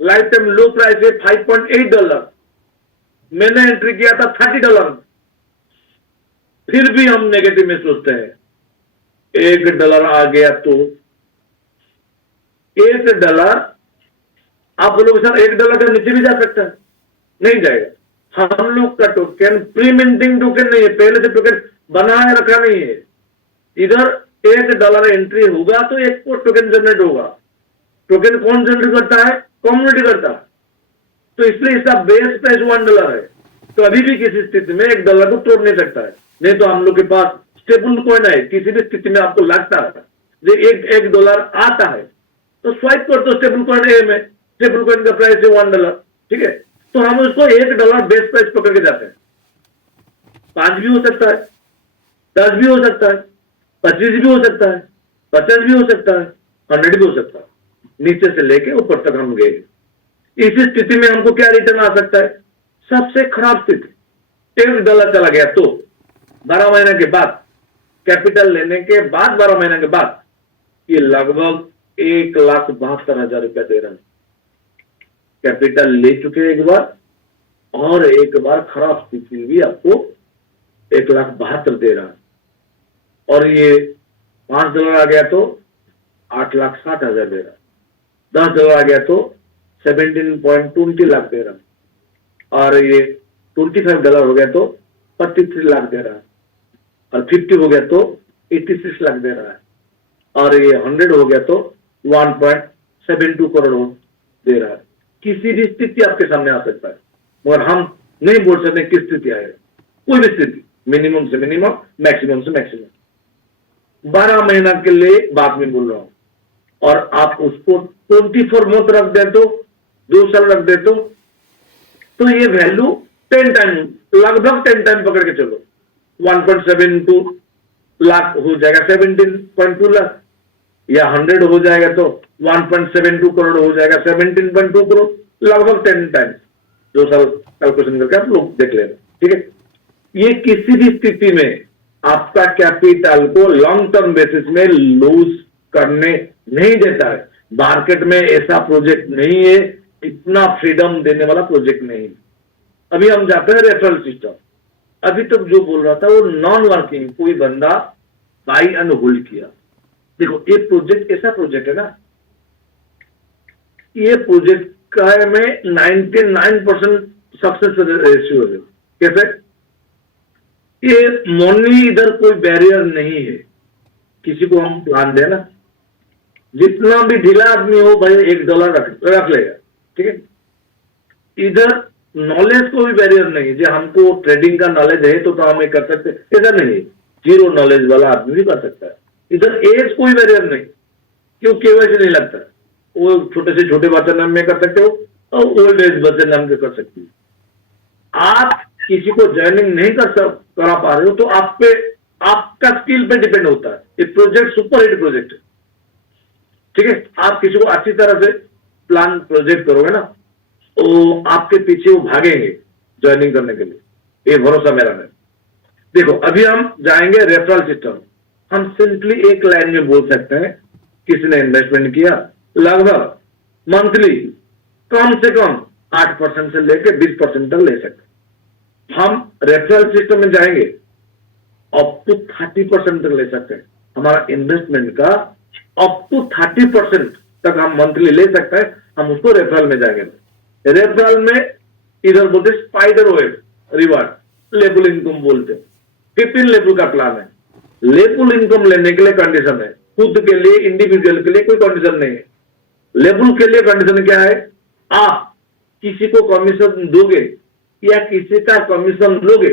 लाइफ टाइम लो प्राइस है $5.8। मैंने एंट्री किया था $30, फिर भी हम नेगेटिव में सोचते हैं। $1 आ गया तो $1 आप बोलोगे सर $1 का नीचे भी जा सकता है, नहीं जाएगा। हम लोग का टोकन प्री मिंटिंग टोकन नहीं है, पहले से टोकन बनाए रखा नहीं है। इधर $1 एंट्री होगा तो एक टोकन जनरेट होगा। टोकन कौन जनरेट करता है? कम्युनिटी करता है। तो इसलिए इसका बेस प्राइस $1 है, तो अभी भी किसी स्थिति में $1 को तोड़ नहीं सकता है। नहीं तो हम लोग के पास स्टेबल कॉइन है, किसी भी स्थिति में आपको लगता है जो $1 आता है तो स्वाइप कर दो स्टेबल कॉइन ए में, स्टेबल कॉइन का प्राइस है $1, ठीक है। तो हम उसको $1 बेस प्राइस पकड़ के जाते हैं। 5 भी हो सकता है, 10 भी हो सकता है, 25 भी हो सकता है, 50 भी हो सकता है, 100 भी हो सकता है। नीचे से लेके ऊपर तक हम गए। इस स्थिति में हमको क्या रिटर्न आ सकता है? सबसे खराब स्थिति, $1 चला गया तो 12 महीने के बाद, कैपिटल लेने के बाद 12 महीने के बाद ये लगभग 1,72,000 रुपया दे रहा है। कैपिटल ले चुके एक बार, और एक बार खराब स्थिति भी आपको 1,72,000 दे रहा है। और ये $5 आ गया तो 8,60,000 दे रहा है। $10 आ गया तो 17.20 लाख दे रहा है। और ये $25 हो गया तो 33 लाख दे रहा है। और 50 हो गया तो 86 लाख दे रहा है। और ये 100 हो गया तो 1.72 करोड़ दे रहा है। किसी भी स्थिति आपके सामने आ सकता है, मगर हम नहीं बोल सकते किस स्थिति आएगा। कोई भी स्थिति, मिनिमम से मिनिमम, मैक्सिमम से मैक्सिमम। 12 महीना के लिए बात में बोल रहा हूं, और आप उसको 24 मंथ रख दे तो, 2 साल रख दे तो ये वैल्यू 10 टाइम, लगभग 10 टाइम पकड़ के चलो, 1.72 लाख हो जाएगा, 17.2 लाख, या 100 हो जाएगा तो 1.72 करोड़ हो जाएगा, 17.2 करोड़, लगभग 10 टाइम्स। 2 साल कैलकुलेशन करके आप लोग देख लेना, ठीक है। ये किसी भी स्थिति में आपका कैपिटल को लॉन्ग टर्म बेसिस में लूज करने नहीं देता है। मार्केट में ऐसा प्रोजेक्ट नहीं है, इतना फ्रीडम देने वाला प्रोजेक्ट नहीं है। अभी हम जाते हैं रेफरल सिस्टम। अभी तक जो बोल रहा था वो नॉन वर्किंग, कोई बंदा बाई एंड होल्ड किया। देखो ये प्रोजेक्ट ऐसा प्रोजेक्ट है ना, ये प्रोजेक्ट का में 99% सक्सेस रेशियो है। कैसे? ये मनी इधर कोई बैरियर नहीं है। किसी को हम प्लान देना, जितना भी ढीला आदमी हो भाई $1 रख लेगा, ठीक है। इधर नॉलेज को भी बैरियर नहीं, जो हमको ट्रेडिंग का नॉलेज है तो हम ये कर सकते, ऐसा नहीं। जीरो नॉलेज वाला आदमी भी कर सकता है। इधर एज कोई बैरियर नहीं, क्यों केवाईसी नहीं लगता। वो छोटे से छोटे बच्चे नाम में कर सकते हो, और ओल्ड एज बच्चे नाम के कर सकते हो। आप किसी को ज्वाइनिंग नहीं करा पा रहे हो तो आप पे, आपका स्किल पे डिपेंड होता है। ये प्रोजेक्ट सुपर हिट प्रोजेक्ट है, ठीक है। आप किसी को अच्छी तरह से प्लान प्रोजेक्ट करोगे ना, तो आपके पीछे वो भागेंगे ज्वाइनिंग करने के लिए, ये भरोसा मेरा है। देखो अभी हम जाएंगे रेफरल सिस्टम। हम सिंपली एक लाइन में बोल सकते हैं, किसी ने इन्वेस्टमेंट किया, लगभग मंथली कम से कम 8% से लेकर 20% तक ले सकते हैं। हम रेफरल सिस्टम में जाएंगे, अप टू 30% तक ले सकते हैं। हमारा इन्वेस्टमेंट का अप टू 30% तक हम मंथली ले सकते हैं। हम उसको रेफरल में जाएंगे। रेफरल में इधर बोलते spider wave reward, label income बोलते हैं। 15 लेबल का प्लान है। लेबल इनकम लेने के लिए कंडीशन है, खुद के लिए इंडिविजुअल के लिए कोई कंडीशन नहीं है। लेबल के लिए कंडीशन क्या है? आप किसी को कमीशन दोगे या किसी का कमीशन लोगे,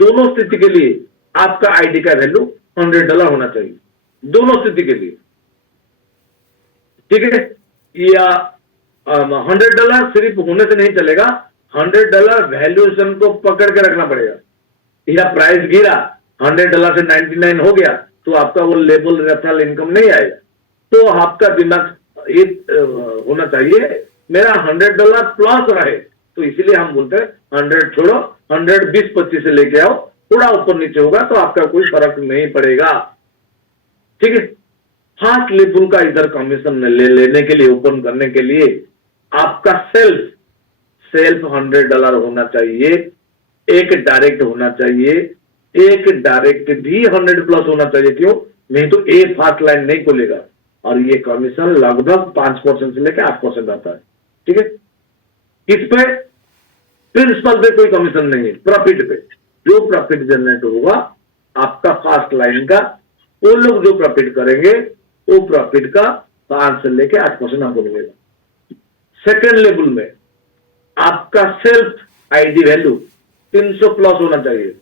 दोनों स्थिति के लिए आपका आईडी का वैल्यू $100 होना चाहिए, दोनों स्थिति के लिए, ठीक है। या $100 सिर्फ होने से नहीं चलेगा, $100 वैल्यूएशन को पकड़ के रखना पड़ेगा। या प्राइस गिरा, $100 से 99 हो गया तो आपका वो लेबल रेफरल इनकम नहीं आएगा। तो आपका दिमाग ये होना चाहिए मेरा $100 प्लस रहे। तो इसीलिए हम बोलते हैं 100 छोड़ो, 100 20-25 से लेके आओ, थोड़ा ऊपर नीचे होगा तो आपका कोई फर्क नहीं पड़ेगा, ठीक है। फास्ट लेबल का इधर कमीशन लेने के लिए, ओपन करने के लिए आपका सेल्फ $100 होना चाहिए, एक डायरेक्ट होना चाहिए, एक डायरेक्ट भी 100 प्लस होना चाहिए। क्यों? नहीं तो एक फास्ट लाइन नहीं खुलेगा। और ये कमीशन लगभग 5% से लेकर 8% आता है, ठीक है। इस पे प्रिंसिपल पे कोई कमीशन नहीं है, प्रॉफिट पे जो प्रॉफिट जनरेट होगा आपका फास्ट लाइन का, वो लोग जो प्रॉफिट करेंगे वो प्रॉफिट का 5 से लेकर 8% आपको मिलेगा। सेकेंड लेवल में आपका सेल्फ आईडी वैल्यू 300 प्लस होना चाहिए,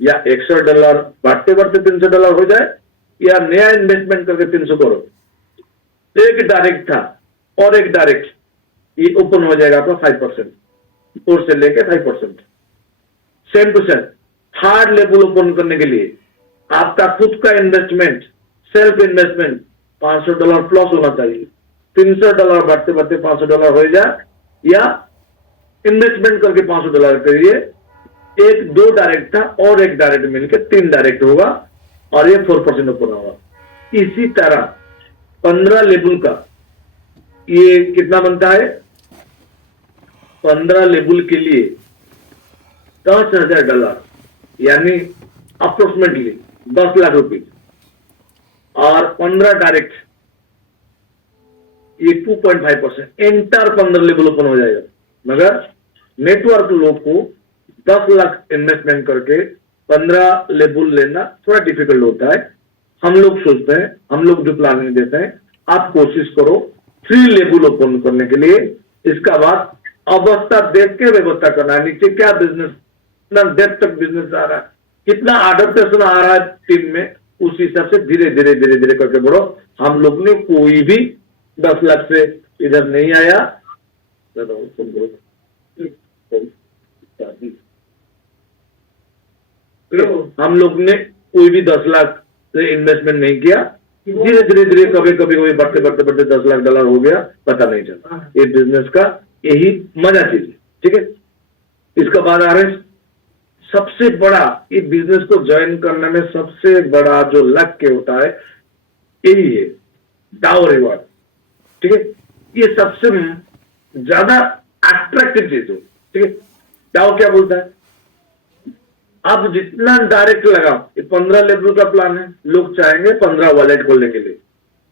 या $100 बढ़ते बढ़ते $300 हो जाए, या नया इन्वेस्टमेंट करके 300 करो। एक डायरेक्ट था और एक डायरेक्ट, ये ओपन हो जाएगा आपका 5%, 4 से लेके 5%। Same to same third level open करने के लिए आपका खुद का इन्वेस्टमेंट, सेल्फ इन्वेस्टमेंट $500 प्लस होना चाहिए। $300 बढ़ते बढ़ते $500 हो जाए, या इन्वेस्टमेंट करके $500 करिए। एक 2 डायरेक्ट था और एक डायरेक्ट मिलकर 3 डायरेक्ट होगा, और ये 4% ओपन होगा। इसी तरह 15 लेबल का ये कितना बनता है? 15 लेबल के लिए $10,000, यानी अप्रोक्सीमेटली 10 लाख रुपए, और 15 डायरेक्ट, ये 2.5%। एंटायर 15 लेबल ओपन हो जाएगा। मगर नेटवर्क लोग को 10 लाख इन्वेस्टमेंट करके 15 लेबल लेना थोड़ा डिफिकल्ट होता है। हम लोग सोचते हैं, हम लोग जो प्लानिंग देते हैं, आप कोशिश करो 3 लेबल ओपन करने के लिए। इसका बाद अवस्था देख के व्यवस्था करना है। नीचे क्या बिजनेस, कितना डेप्थ तक बिजनेस आ रहा है, कितना अडोप्टेशन आ रहा है टीम में, उस हिसाब से धीरे धीरे धीरे धीरे करके बढ़ो। हम लोग ने कोई भी 10 लाख से इधर नहीं आया। हम लोग ने कोई भी 10 लाख से इन्वेस्टमेंट नहीं किया। धीरे धीरे धीरे कभी कभी कभी बढ़ते बढ़ते बढ़ते $10 लाख हो गया, पता नहीं चला। ये बिजनेस का यही मजा चीज है, ठीक है। इसका बाद आ रहे सबसे बड़ा, ये बिजनेस को ज्वाइन करने में सबसे बड़ा जो लक के होता है, यही है डाउ रिवार्ड, ठीक है। ये सबसे ज्यादा अट्रैक्टिव चीज हो, ठीक है। डाउ क्या बोलता है? आप जितना डायरेक्ट लगाओ, ये 15 लेवल का प्लान है, लोग चाहेंगे 15 वॉलेट खोलने के लिए।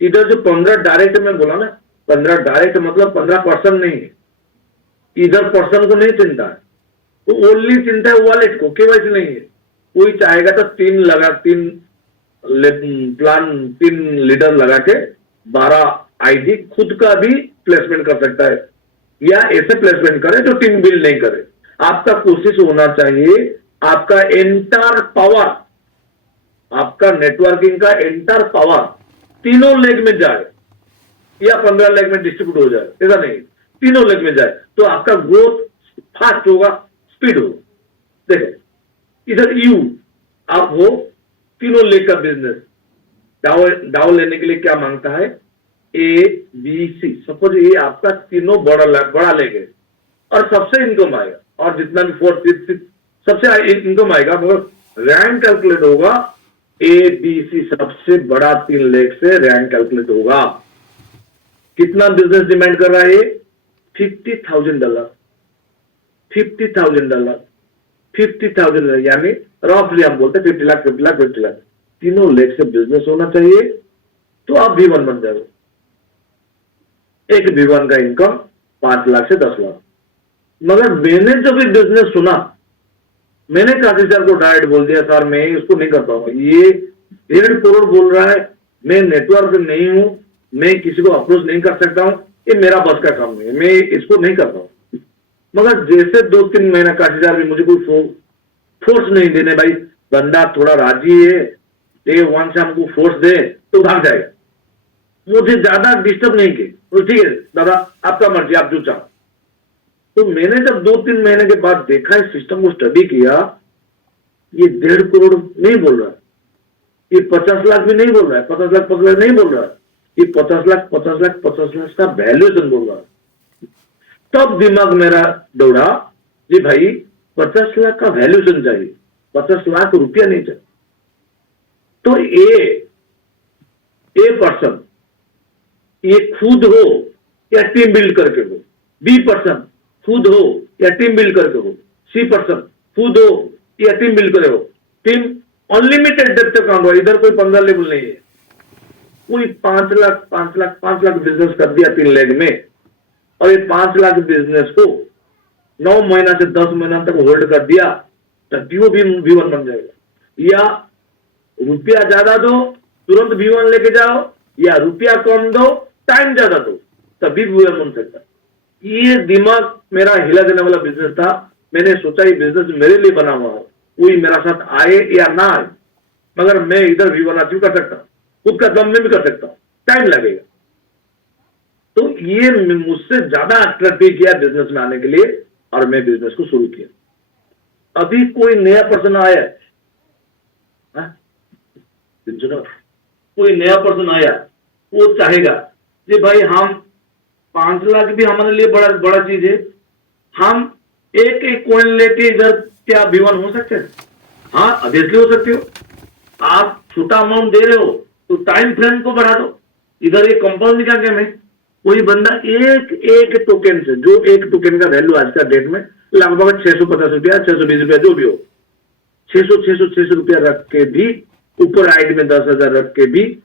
इधर जो 15 डायरेक्ट में बोला ना, 15 डायरेक्ट मतलब 15% नहीं है। इधर पर्सन को नहीं चिंता है, तो ओनली चिंता है वॉलेट को, केवाईसी नहीं है। कोई चाहेगा तो 3 लगा, 3 प्लान, 3 लीडर लगा के 12 आईडी खुद का भी प्लेसमेंट कर सकता है, या ऐसे प्लेसमेंट करे जो टीम बिल्ड नहीं करे। आपका कोशिश होना चाहिए आपका एंटायर पावर, आपका नेटवर्किंग का एंटायर पावर तीनों लेग में जाए, या 15 लेग में डिस्ट्रीब्यूट हो जाए, ऐसा नहीं, तीनों लेग में जाए, तो आपका ग्रोथ फास्ट होगा, स्पीड होगा। देखो इधर यू आप हो, तीनों लेग का बिजनेस। डाउ लेने के लिए क्या मांगता है? ABC। सपोज ये आपका तीनों बड़ा लेग है, और सबसे इनकम आएगा, और जितना भी 4th 5th 6th सबसे इनकम आएगा, मगर रैंक कैलकुलेट होगा ABC, सबसे बड़ा 3 लेग से रैंक कैलकुलेट होगा। कितना बिजनेस डिमांड कर रहा है? $50,000, $50,000, $50,000, यानी रफली हम बोलते हैं 50 लाख 50 लाख 50 लाख। तीनों लेग से बिजनेस होना चाहिए, तो आप V1 बन जाओ। एक V1 का इनकम 5 लाख से 10 लाख। मगर मैंने जब ये बिजनेस सुना, मैंने काशी सर को डायरेक्ट बोल दिया, सर मैं इसको नहीं कर पाऊंगा, ये 1.5 करोड़ बोल रहा है, मैं नेटवर्क नहीं हूं, मैं किसी को अप्रोच नहीं कर सकता हूं, ये मेरा बस का काम नहीं है, मैं इसको नहीं कर पाऊंगा। मगर जैसे 2-3 महीना काशी सर भी मुझे कोई फोर्स नहीं देने, भाई बंदा थोड़ा राजी है, Day 1 से हमको फोर्स दे तो भाग जाएगा, मुझे ज्यादा डिस्टर्ब नहीं किए, तो ठीक है दादा आपका मर्जी, आप जो चाहो। तो मैंने जब 2-3 महीने के बाद देखा, इस सिस्टम को स्टडी किया, ये 1.5 करोड़ नहीं बोल रहा है, ये 50 लाख भी नहीं बोल रहा है, 50 लाख नहीं बोल रहा है, ये 50 लाख का वैल्यूएशन बोल रहा है। तब दिमाग मेरा दौड़ा, जी भाई 50 लाख का वैल्यूएशन चाहिए, 50 लाख रुपया नहीं चाहिए। तो ए पर्सन ये खुद हो या टीम बिल्ड करके हो, B पर्सन खुद हो या टीम बिल्ड करके हो, C पर्सन खुद हो या टीम बिल्ड करे हो। टीम अनलिमिटेड डेप्थ अकाउंट हो, इधर कोई 15 लेवल नहीं है। कोई 5 लाख बिजनेस कर दिया 3 लेग में, और ये 5 लाख बिजनेस को 9 महीना से 10 महीना तक होल्ड कर दिया, तभी वो भी V1 बन जाएगा। या रुपया ज्यादा दो, तुरंत V1 लेके जाओ, या रुपया कम दो, टाइम ज्यादा दो, तभी V1 बन सकता है। ये दिमाग मेरा हिला देने वाला बिजनेस था। मैंने सोचा ये बिजनेस मेरे लिए बना हुआ है, कोई मेरा साथ आए या ना आए, मगर मैं इधर V1 अचीव कर सकता हूं, खुद का दम में भी कर सकता हूं, टाइम लगेगा। तो ये मुझसे ज्यादा अट्रैक्टिव किया बिजनेस में आने के लिए, और मैं बिजनेस को शुरू किया। अभी कोई नया पर्सन आया है, सुनो, कोई नया पर्सन आया, वो चाहेगा कि भाई हम 5 लाख भी हमारे लिए बड़ा बड़ा चीज है, हम एक एक कॉइन लेके इधर क्या V1 हो सकते हैं? हाँ, ऑब्वियसली हो सकते हो। आप छोटा अमाउंट दे रहे हो तो टाइम फ्रेम को बढ़ा दो। इधर ये कंपाउंड का गेम है। कोई बंदा एक एक टोकन से, जो एक टोकन का वैल्यू आज का डेट में लगभग 650 रुपया, 620 रुपया, जो भी हो, 600 रुपया रख के भी, ऊपर आइड में 10,000 रख के भी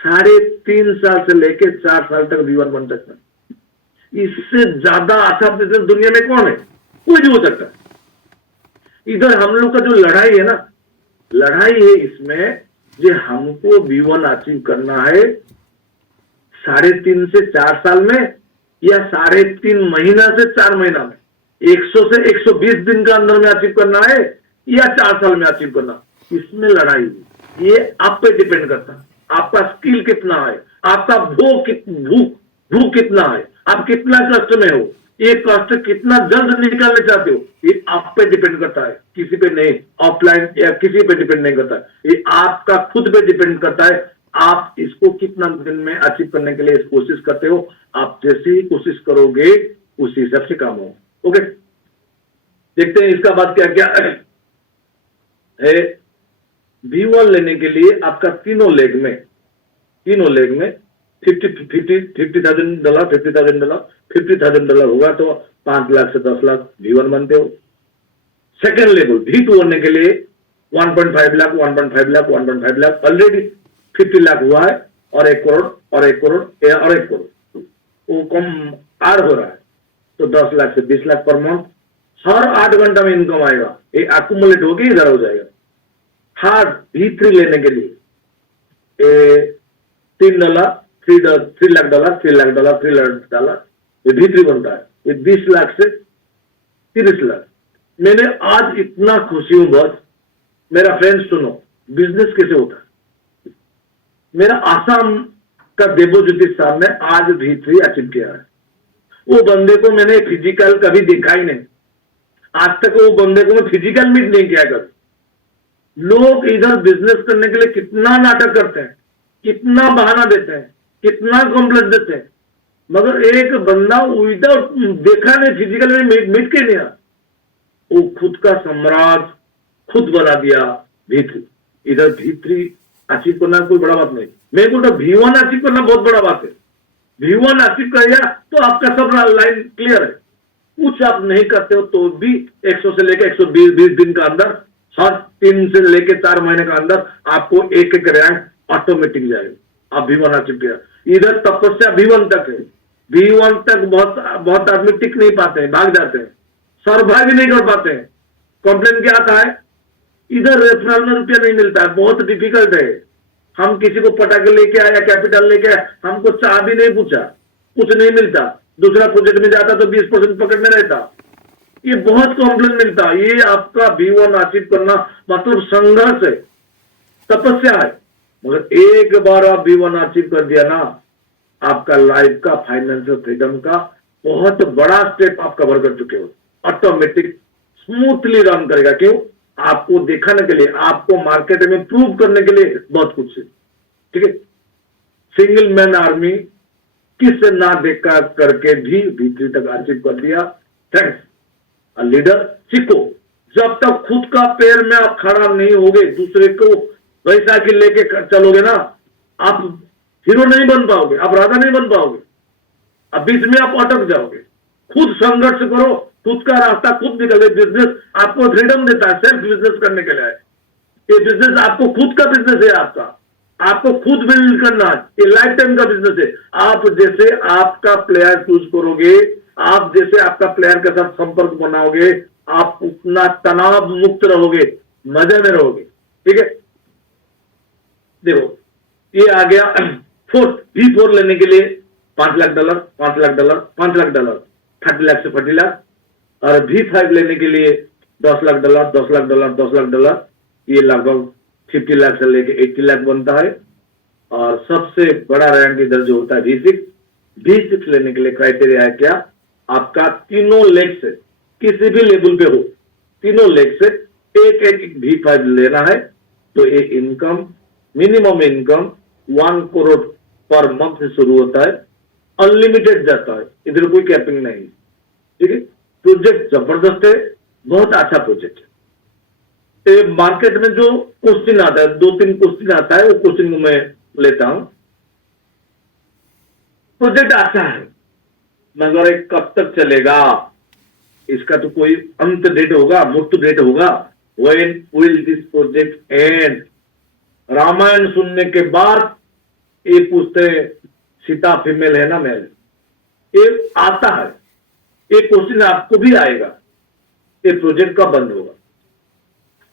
3.5 साल से लेके 4 साल तक V1 बन सकता है। इससे ज्यादा अच्छा बिजनेस दुनिया में कौन है? कोई नहीं हो सकता। इधर हम लोग का जो लड़ाई है ना, लड़ाई है इसमें जो हमको V1 अचीव करना है 3.5 से 4 साल में, या 3.5 महीना से 4 महीना में, 100 से 120 दिन का अंदर में अचीव करना है, या 4 साल में अचीव करना। इसमें लड़ाई है। ये आप पे डिपेंड करता है, आपका स्किल कितना है, आपका भूख कितना है, आप कितना कष्ट में हो, ये कष्ट कितना जल्द निकालना चाहते हो, ये आप पे डिपेंड करता है, किसी पे नहीं। ऑफलाइन या किसी पे डिपेंड नहीं करता है, ये आपका खुद पे डिपेंड करता है। आप इसको कितना दिन में अचीव करने के लिए कोशिश करते हो। आप जैसी ही कोशिश करोगे उसी हिसाब से काम हो। ओके, देखते हैं इसका बाद क्या क्या है। V1 लेने के लिए आपका तीनों लेग में $50,000 होगा तो 5 लाख से 10 लाख V1 बनते हो। सेकेंड लेवल V2 होने के लिए 1.5 लाख ऑलरेडी 50 लाख हुआ है, और 1 करोड़ और 1 करोड़ और 1 करोड़ वो कम आड़ हो रहा है, तो 10 लाख से 20 लाख पर मंथ हर 8 घंटा में इनकम आएगा। ये अक्यूमुलेट होगी इधर हो जाएगा। हार्ड V3 लेने के लिए $3 लाख ये V3 बनता है। ये 20 लाख से 30 लाख। मैंने आज इतना खुशी हूं बस। मेरा फ्रेंड सुनो, बिजनेस कैसे होता है। मेरा आसाम का देवोज्योति साहब ने आज V3 अचीव किया है। वो बंदे को मैंने फिजिकल कभी देखा ही नहीं, आज तक वो बंदे को मैं फिजिकल मीट नहीं किया कभी। लोग इधर बिजनेस करने के लिए कितना नाटक करते हैं, कितना बहाना देते हैं, कितना कॉम्प्लेक्स देते हैं, मगर एक बंदा विदाउट देखा नहीं, फिजिकल में मीट के नहीं, वो खुद का सम्राट खुद बना दिया V3। इधर V3 अचीव करना कोई बड़ा बात नहीं। मेरे को तो V1 अचीव करना बहुत बड़ा बात है। V1 अचीव कर लिया तो आपका सब लाइन क्लियर है। कुछ आप नहीं करते हो तो भी 100 से लेकर 120 दिन का अंदर, हर 3 से लेकर 4 महीने का अंदर आपको एक एक रैंक ऑटोमेटिक जाएगा। आप V1 अचीव किया। इधर तपस्या V1 तक है। V1 तक बहुत आदमी टिक नहीं पाते हैं, भाग जाते हैं, सर्वाइव नहीं कर पाते हैं। कंप्लेन क्या आता है, इधर रेफरल में रुपया नहीं मिलता है, बहुत डिफिकल्ट है। हम किसी को पटा के लेके आया, कैपिटल लेके आया, हमको चाह भी नहीं पूछा, कुछ नहीं मिलता, दूसरा प्रोजेक्ट में जाता तो 20% पकड़ में रहता। ये बहुत कॉम्प्लेन मिलता। ये आपका V1 अचीव करना मतलब संघर्ष है, तपस्या है। मगर एक बार आप V1 अचीव कर दिया ना, आपका लाइफ का फाइनेंशियल फ्रीडम का बहुत बड़ा स्टेप आप कवर कर चुके हो। ऑटोमेटिक स्मूथली रन करेगा। क्यों? आपको दिखाने के लिए, आपको मार्केट में प्रूव करने के लिए बहुत कुछ है। ठीक है, सिंगल मैन आर्मी किस ना देखा करके भी V3 तक अचीव कर दिया। थैंक्स। लीडर सीखो। जब तक खुद का पैर में आप खड़ा नहीं होगे, दूसरे को वैसा कि लेके चलोगे ना, आप हीरो नहीं बन पाओगे, आप राजा नहीं बन पाओगे, अब बीच में आप अटक जाओगे। खुद संघर्ष करो, खुद का रास्ता खुद निकले। बिजनेस आपको फ्रीडम देता है सेल्फ बिजनेस करने के लिए। ये बिजनेस आपको खुद का बिजनेस है, आपको खुद बिल्ड करना है। ये लाइफ टाइम का बिजनेस है। आप जैसे आपका प्लेयर चूज करोगे, आप जैसे आपका प्लेयर के साथ संपर्क बनाओगे, आप उतना तनाव मुक्त रहोगे, मजे में रहोगे। ठीक है, देखो ये आ गया फोर्थ। V4 लेने के लिए $5 लाख, 30 लाख से 40 लाख। और V5 लेने के लिए $10 लाख, ये लगभग 50 लाख से लेके 80 लाख बनता है। और सबसे बड़ा रैंक इधर जो होता है V6 लेने के लिए क्राइटेरिया है क्या, आपका तीनों लेग से किसी भी लेवल पे हो, तीनों लेग से एक V5 लेना है, तो ये income minimum income 1 crore per month से शुरू होता है, अनलिमिटेड जाता है, इधर कोई कैपिंग नहीं। ठीक है, प्रोजेक्ट जबरदस्त है, बहुत अच्छा प्रोजेक्ट है। मार्केट में जो क्वेश्चन आता है, 2-3 क्वेश्चन आता है, वो क्वेश्चन को मैं लेता हूं। प्रोजेक्ट अच्छा है मगर ये कब तक चलेगा, इसका तो कोई अंत डेट होगा, मुक्त डेट होगा। When will this project end? Ramayan सुनने के बाद ये पूछते हैं सीता फीमेल है ना मेल, ये आता है, ये क्वेश्चन आपको भी आएगा, ये प्रोजेक्ट कब बंद होगा।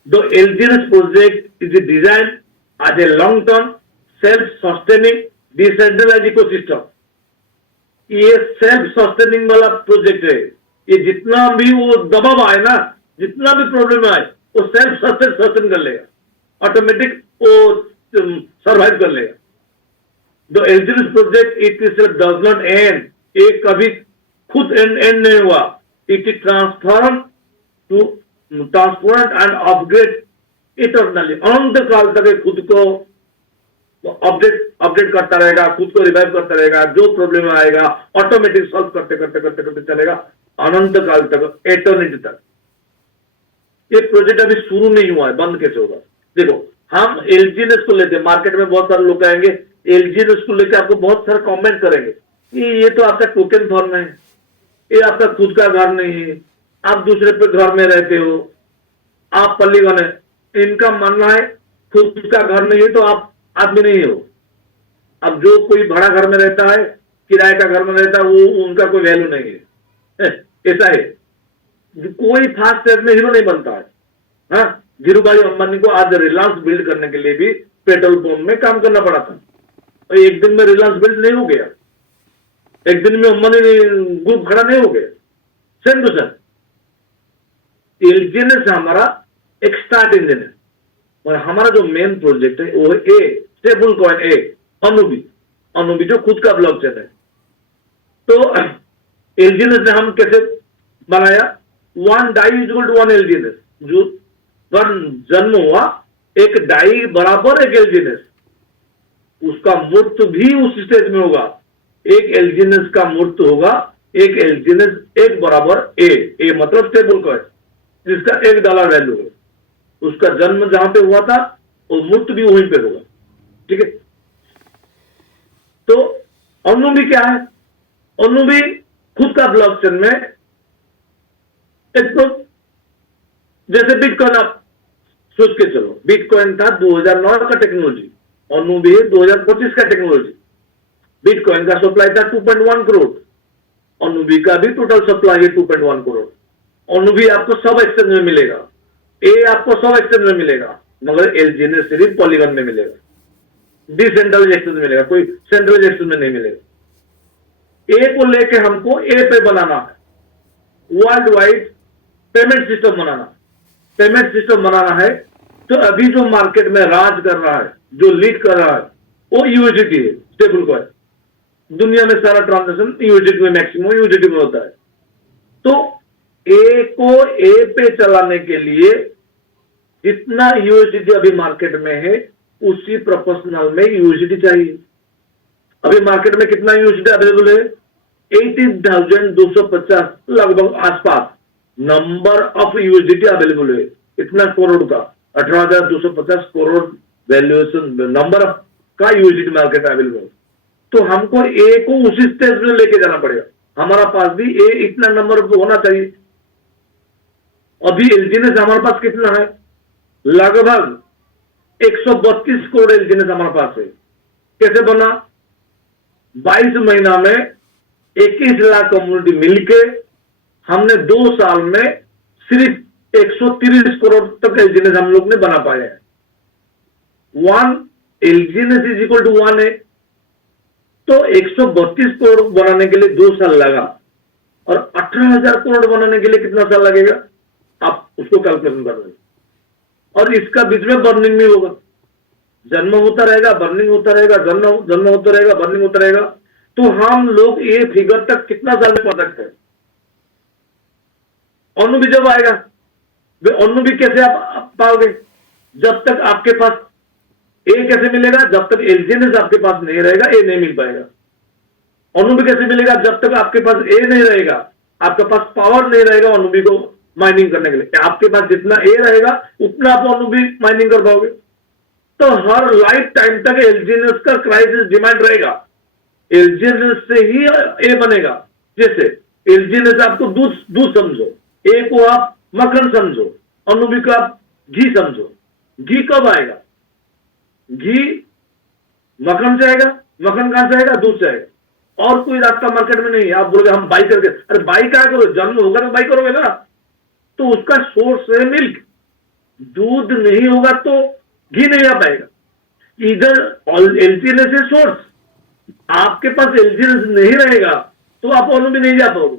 The LGNS project is designed as a long-term, self-sustaining, decentralized ecosystem. ये सेल्फ सस्टेनिंग वाला प्रोजेक्ट है। ये जितना भी वो दबाव आए ना, जितना भी प्रॉब्लम आए, वो सेल्फ सस्टेन कर लेगा, ऑटोमेटिक वो सर्वाइव कर लेगा। The LGNS project it itself does not end, ये कभी खुद एंड नहीं हुआ। It is transform and upgrade eternally, अनंत काल तक खुद को अपडेट करता रहेगा, खुद को रिवाइव करता रहेगा। जो प्रॉब्लम आएगा ऑटोमेटिक सॉल्व करते करते करते करते चलेगा अनंत काल तक, एटर्निटी तक। ये प्रोजेक्ट अभी शुरू नहीं हुआ है, बंद कैसे होगा। देखो, हम एलजीएनएस को लेते हैं, मार्केट में बहुत सारे लोग आएंगे एलजीएनएस को लेकर आपको बहुत सारे कमेंट करेंगे कि ये तो आपका टोकन फॉर्म है, ये आपका खुद का घर नहीं है, आप दूसरे पे घर में रहते हो, आप पल्लीगन है। इनका मानना है खुद का घर नहीं है तो आप आदमी नहीं हो। अब जो कोई भाड़ा घर में रहता है, किराए का घर में रहता है, वो उनका कोई वैल्यू नहीं है। ऐसा है, कोई फास्ट ट्रैक में हीरो नहीं बनता है। हाँ, धीरू भाई अंबानी को आज रिलायंस बिल्ड करने के लिए भी पेट्रोल पंप में काम करना पड़ा था, और एक दिन में रिलायंस बिल्ड नहीं हो गया, एक दिन में अंबानी ग्रुप खड़ा नहीं हो गया। सेम टू सेम एलजीएनएस हमारा एक स्टार्ट इंजन है, और हमारा जो मेन प्रोजेक्ट है वो है ए स्टेबल कॉइन, ए अनुबी जो खुद का ब्लॉकचेन है। तो एलजीएनएस ने हम कैसे बनाया, 1 डाई इक्वल टू 1 एलजीएनएस, जो जन्म हुआ एक डाई बराबर एक एलजीएनएस, उसका मूर्त भी उस स्टेज में होगा। एक एलजीएनएस का मूर्त होगा, एक एलजीएनएस एक बराबर ए मतलब स्टेबल कॉइन जिसका $1 वैल्यू है। उसका जन्म जहां पे हुआ था वो मूर्त भी वहीं पे होगा। ठीक है, तो अनुबी क्या है, अनुबी खुद का ब्लॉकचेन में एक तो जैसे बिटकॉइन आप सोच के चलो, बिटकॉइन था 2009 का टेक्नोलॉजी, अनुबी है 2025 का टेक्नोलॉजी। बिटकॉइन का सप्लाई था 2.1 करोड़, अनुबी का भी टोटल सप्लाई है 2.1 करोड़। अनुबी आपको सब एक्सचेंज में मिलेगा, ए आपको सब एक्सचेंज में मिलेगा, मगर एलजीएनएस सिर्फ पॉलीगन में मिलेगा, डिसेंट्रलाइज एक्सचेंज मिलेगा, कोई सेंट्रलाइज एक्सचेंज में नहीं मिलेगा। ए को लेके हमको ए पे बनाना है, वर्ल्ड वाइड पेमेंट सिस्टम बनाना है। तो अभी जो मार्केट में राज कर रहा है, जो लीड कर रहा है, वो यूएसडीटी है, स्टेबल कॉइन। दुनिया में सारा ट्रांजेक्शन यूएसडीटी में, मैक्सिमम यूएसडीटी में होता है। तो ए को ए पे चलाने के लिए जितना यूएसडीटी अभी मार्केट में है, उसी प्रोपोर्शनल में यूएसडीटी चाहिए। अभी मार्केट में कितना यूएसडीटी अवेलेबल है, 18,250 लगभग आसपास नंबर ऑफ यूएसडीटी अवेलेबल है। इतना करोड़ का 18,250 करोड़ वैल्यूएशन नंबर ऑफ का यूएसडीटी मार्केट अवेलेबल है। तो हमको ए को उसी स्टेज में लेके जाना पड़ेगा। हमारा पास भी ए इतना नंबर होना चाहिए। अभी एलजीएनएस हमारे पास कितना है, लगभग 132 करोड़ एलजीएनएस हमारे पास है। कैसे बना, 22 महीना में 21 लाख कम्युनिटी मिलके हमने 2 साल में सिर्फ 130 करोड़ तक एलजीएनएस हम लोग ने बना पाए हैं। 1 एलजीएनएस इज इक्वल टू 1 है, तो 132 करोड़ बनाने के लिए 2 साल लगा, और 18,000 करोड़ बनाने के लिए कितना साल लगेगा, आप उसको कैलकुलेशन कर लें। और इसका बीच में बर्निंग भी होगा, जन्म होता रहेगा, बर्निंग होता रहेगा, जन्म होता रहेगा, बर्निंग होता रहेगा। तो हम लोग ये फिगर तक कितना साल में पहुंच सकते हैं। अनुबी जब आएगा, वे अनुबी कैसे आप पाओगे, जब तक आपके पास ए कैसे मिलेगा? जब तक एलजीएनएस आपके पास नहीं रहेगा ए नहीं मिल पाएगा। ओनुबी कैसे मिलेगा? जब तक आपके पास ए नहीं रहेगा, आपके पास पावर नहीं रहेगा ओनुबी को माइनिंग करने के लिए। आपके पास जितना ए रहेगा उतना आप ओनुबी माइनिंग कर पाओगे। तो हर लाइफ टाइम तक एलजीएनएस का क्राइसिस डिमांड रहेगा, एलजीएनएस से ही ए बनेगा। जैसे एलजीएनएस आपको दूध समझो, ए को आप मक्खन समझो, ओनुबी को आप घी समझो। घी कब आएगा? घी मक्खन से आएगा। मक्खन कहां से आएगा? दूध से आएगा। और कोई रास्ता मार्केट में नहीं है। आप बोलोगे हम बाई करके, अरे बाई क्या करो, जन्म होगा तो बाई करोगे ना। तो उसका सोर्स है मिल्क। दूध नहीं होगा तो घी नहीं आ पाएगा। इधर एलजीएनएस है सोर्स, आपके पास एलजीएनएस नहीं रहेगा तो आप ओनुबी नहीं जा पाओगे।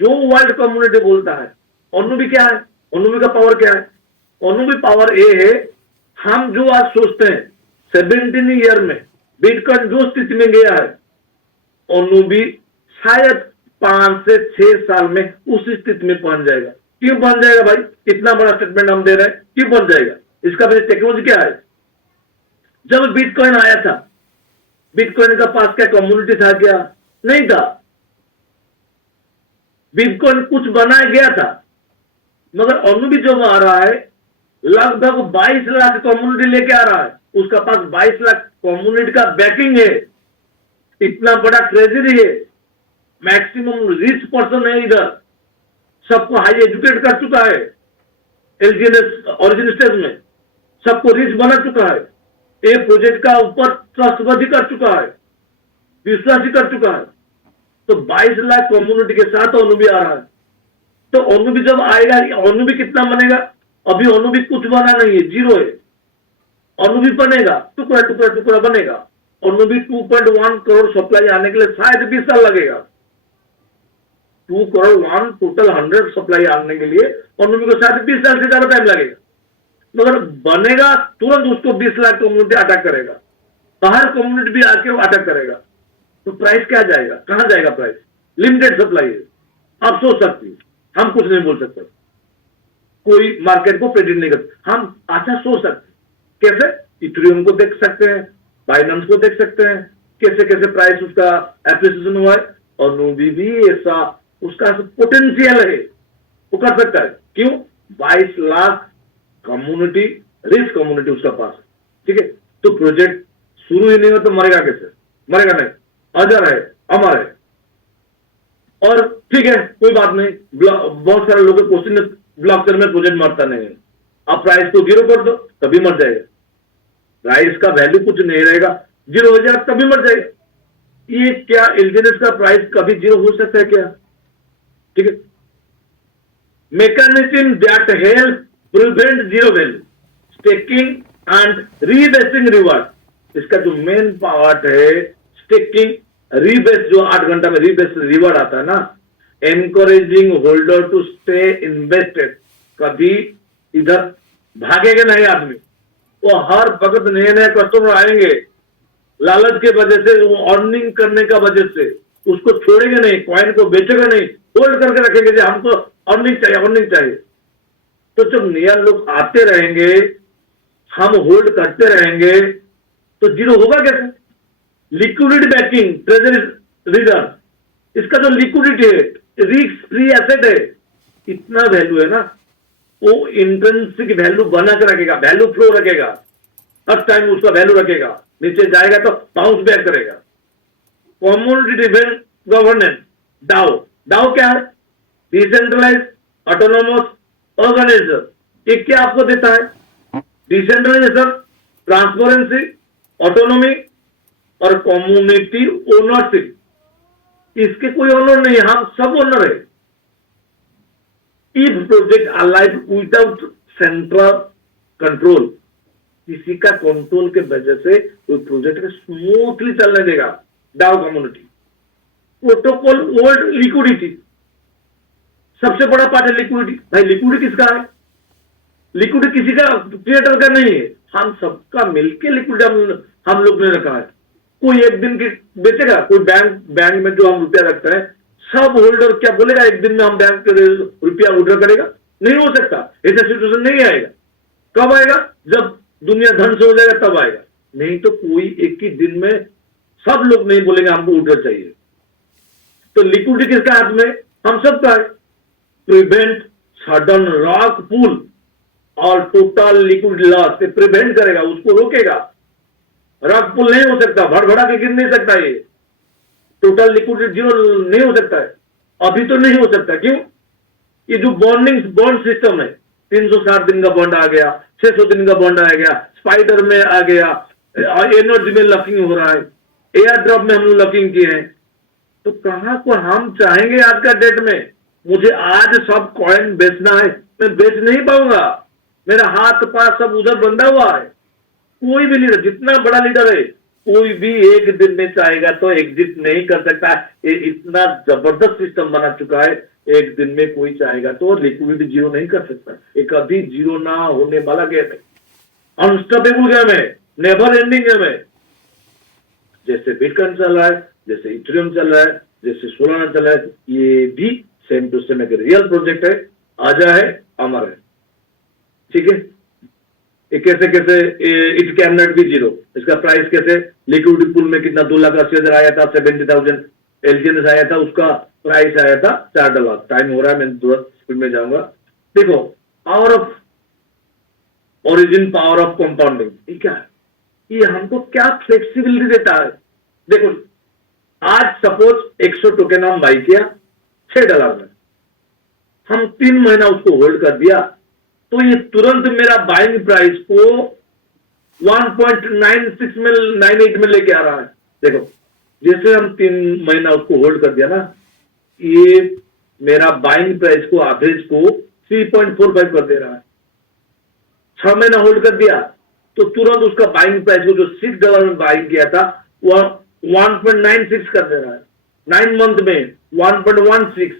जो वर्ल्ड कम्युनिटी बोलता है ओनुबी क्या है, ओनुबी का पावर क्या है? ओनुबी पावर ए है, हम जो आज सोचते हैं 17 ईयर में बिटकॉइन जो स्थिति में गया है, ओनुबी शायद 5 से 6 साल में उस स्थिति में पहुंच जाएगा। क्यों पहुंच जाएगा भाई? इतना बड़ा स्टेटमेंट हम दे रहे हैं, क्यों पहुंच जाएगा? इसका वजह टेक्नोलॉजी क्या है? जब बिटकॉइन आया था, बिटकॉइन का पास क्या कम्युनिटी था क्या? नहीं था। बिटकॉइन कुछ बनाया गया था, मगर ओनुबी जो आ रहा है लगभग 22 लाख कम्युनिटी लेके आ रहा है। उसका पास 22 लाख कम्युनिटी का बैकिंग है। इतना बड़ा ट्रेजरी है, मैक्सिमम रिच पर्सन है इधर, सबको हाई एजुकेट कर चुका है एलजीएनएस ओरिजिन स्टेज में, सबको रिच बना चुका है, ए प्रोजेक्ट का ऊपर ट्रस्टवर्दी कर चुका है, विश्वासी कर चुका है। तो 22 लाख कम्युनिटी के साथ ओनुबी आ रहा है। तो ओनुबी जब आएगा, ओनुबी कितना बनेगा? अभी ओनुबी कुछ बना नहीं है, जीरो है। ओनुबी बनेगा, टुकड़ा टुकड़ा टुकड़ा बनेगा। ओनुबी 2.1 करोड़ सप्लाई आने के लिए शायद 20 साल लगेगा। 2 करोड़ 1 टोटल 100 सप्लाई आने के लिए ओनुबी को शायद 20 साल से ज्यादा टाइम लगेगा। मगर बनेगा तुरंत, उसको 20 लाख कम्युनिटी अटैक करेगा, बाहर कम्युनिटी भी आके अटैक करेगा। तो प्राइस क्या जाएगा? कहां जाएगा प्राइस? लिमिटेड सप्लाई है, आप सोच सकते हैं, हम कुछ नहीं बोल सकते, कोई मार्केट को प्रेडिक्ट नहीं करते। हम अच्छा सोच सकते, कैसे? इथेरियम को देख सकते हैं, बाइनेंस को देख सकते हैं, कैसे कैसे प्राइस उसका एप्रिसिएशन हुआ है। और ओनुबी भी ऐसा, उसका पोटेंशियल है, वो कर सकता है। क्यों? 22 लाख कम्युनिटी, रिच कम्युनिटी उसका पास, ठीक है। तो प्रोजेक्ट शुरू ही नहीं हो तो मरेगा कैसे? मरेगा नहीं, अजर है, अमर है। और ठीक है, कोई बात नहीं, बहुत सारे लोगों के क्वेश्चन, ब्लॉकचेन में प्रोजेक्ट मरता नहीं है। आप प्राइस को 0 कर दो तभी मर जाएगा, प्राइस का वैल्यू कुछ नहीं रहेगा, 0 हो जाएगा तभी मर जाएगा। ये क्या एलजीएनएस का प्राइस कभी 0 हो सकता है क्या? ठीक है। Mechanism that help prevent zero value staking and rebasing reward. इसका जो मेन पार्ट है स्टेकिंग, रीबेस, जो 8 घंटा में रीबेस रिवार्ड आता है ना, encouraging holder to stay invested. कभी इधर भागेगा नहीं आदमी, वो हर वक्त नए नए कस्टमर आएंगे, लालच के वजह से, वो अर्निंग करने का वजह से उसको छोड़ेंगे नहीं, कॉइन को बेचेगा नहीं, होल्ड करके रखेंगे कि हमको अर्निंग चाहिए, अर्निंग चाहिए। तो जब नया लोग आते रहेंगे, हम होल्ड करते रहेंगे, तो 0 होगा कैसे? लिक्विडिटी बैकिंग, ट्रेजरी रिजर्व, इसका जो लिक्विडिटी है, रिस्क फ्री एसेट है, इतना वैल्यू है ना, वो इंट्रिंसिक वैल्यू बना के रखेगा, वैल्यू फ्लो रखेगा, हर टाइम उसका वैल्यू रखेगा। नीचे जाएगा तो बाउंस बैक करेगा। Community driven governance, DAO. DAO क्या है? Decentralize autonomous organization. ये क्या आपको देता है? डिसेंट्रलाइजेशन, ट्रांसपेरेंसी, ऑटोनॉमी और कम्युनिटी ओनरशिप। इसके कोई ओनर नहीं है, हम सब ओनर है। If project alive without central control, किसी का कंट्रोल के वजह से कोई प्रोजेक्ट को स्मूथली चलने देगा DAO community. Protocol world liquidity, सबसे बड़ा पार्ट है लिक्विडिटी। भाई लिक्विडिटी किसका है? लिक्विडिटी किसी का क्रिएटर का नहीं है, हम सबका मिलके लिक्विडिटी हम लोग ने रखा है। कोई एक दिन की बेचेगा? कोई बैंक में जो हम रुपया रखते हैं, सब होल्डर क्या बोलेगा एक दिन में हम बैंक के रुपया विड्रॉ करेगा? नहीं हो सकता, ऐसा सिचुएशन नहीं आएगा। कब आएगा? जब दुनिया ध्वंस हो जाएगा तब आएगा, नहीं तो कोई एक ही दिन में सब लोग नहीं बोलेंगे हमको ऊर्जा चाहिए। तो लिक्विडिटी किसका हाथ में? हम सबका है। प्रिवेंट सडन रॉक पुल और टोटल लिक्विड लॉस से प्रिवेंट करेगा, उसको रोकेगा। रॉक पुल नहीं हो सकता, भड़भड़ा के गिर नहीं सकता, ये टोटल लिक्विड जीरो नहीं हो सकता है, अभी तो नहीं हो सकता। क्यों? ये जो बॉन्ड सिस्टम है, 360 दिन का बॉन्ड आ गया, 600 दिन का बॉन्ड आ गया, स्पाइडर में आ गया, एनर्जी में लॉकिंग हो रहा है, एयर ड्रॉप में हम लोग लॉकिंग किए हैं। तो कहां को हम चाहेंगे आज का डेट में मुझे आज सब कॉइन बेचना है, मैं बेच नहीं पाऊंगा, मेरा हाथ पास सब उधर बंधा हुआ है। कोई भी लीडर, जितना बड़ा लीडर है, कोई भी एक दिन में चाहेगा तो एग्जिट नहीं कर सकता। ये इतना जबरदस्त सिस्टम बना चुका है, एक दिन में कोई चाहेगा तो लिक्विडिटी जीरो नहीं कर सकता। ये कभी जीरो ना होने वाला गेम है, अनस्टॉपेबल गेम है, नेवर एंडिंग गेम है। जैसे बिटकॉइन चल रहा है, जैसे इथेरियम चल रहा है, जैसे सोलाना चल रहा है, ये भी सेम टू सेम एक रियल प्रोजेक्ट है, आजा है, अमर है। ठीक है, ये कैसे कैसे it can not be zero, इसका प्राइस कैसे? लिक्विडिटी पूल में कितना 2,80,000 आया था, 70,000 एलजीएनएस आया था, उसका प्राइस आया था $4। टाइम हो रहा है, मैं तुरंत स्पीड में जाऊंगा। देखो, power of origin, power of compounding, ये क्या है? ये हमको क्या फ्लेक्सिबिलिटी देता है। देखो, आज सपोज 100 टोकन हम बाई किया $6 में, हम 3 महीना उसको होल्ड कर दिया, तो ये तुरंत मेरा बाइंग प्राइस को 1.96 में 98 में लेके आ रहा है। देखो, जैसे हम 3 महीना उसको होल्ड कर दिया ना, ये मेरा बाइंग प्राइस को एवरेज को 3.45 कर दे रहा है। 6 महीना होल्ड कर दिया तो तुरंत उसका बाइंग प्राइस को जो $6 में बाइंग किया था वह 1.96 कर दे रहा है। 9 मंथ में 1.16,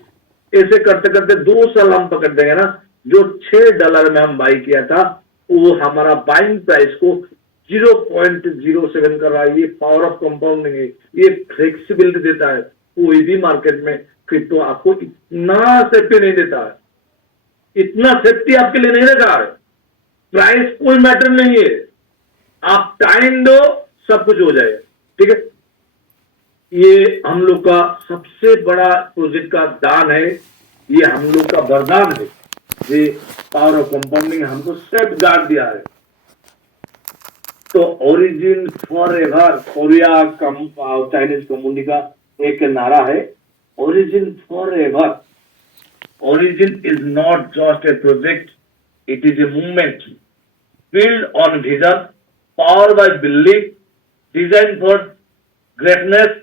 ऐसे करते करते 2 साल हम पकड़ देंगे ना, जो $6 में हम बाई किया था वो हमारा बाइंग प्राइस को 0.07 कर रहा है। ये पावर ऑफ कंपाउंडिंग है, ये फ्लेक्सिबिलिटी देता है। कोई भी मार्केट में क्रिप्टो आपको इतना सेफ्टी नहीं देता है, इतना सेफ्टी आपके लिए नहीं रखा है। प्राइस कोई मैटर नहीं है, आप टाइम दो सब कुछ हो जाएगा। ठीक है, ये हम लोग का सबसे बड़ा प्रोजेक्ट का दान है, ये हम लोग का वरदान है। ये पावर ऑफ कंपाउंडिंग हमको सेफ गार्ड दिया है। तो origin for ever, Korea Chinese community का एक नारा है, origin for ever. Origin is not just a project, it is a movement built on vision, powered by belief, designed for greatness,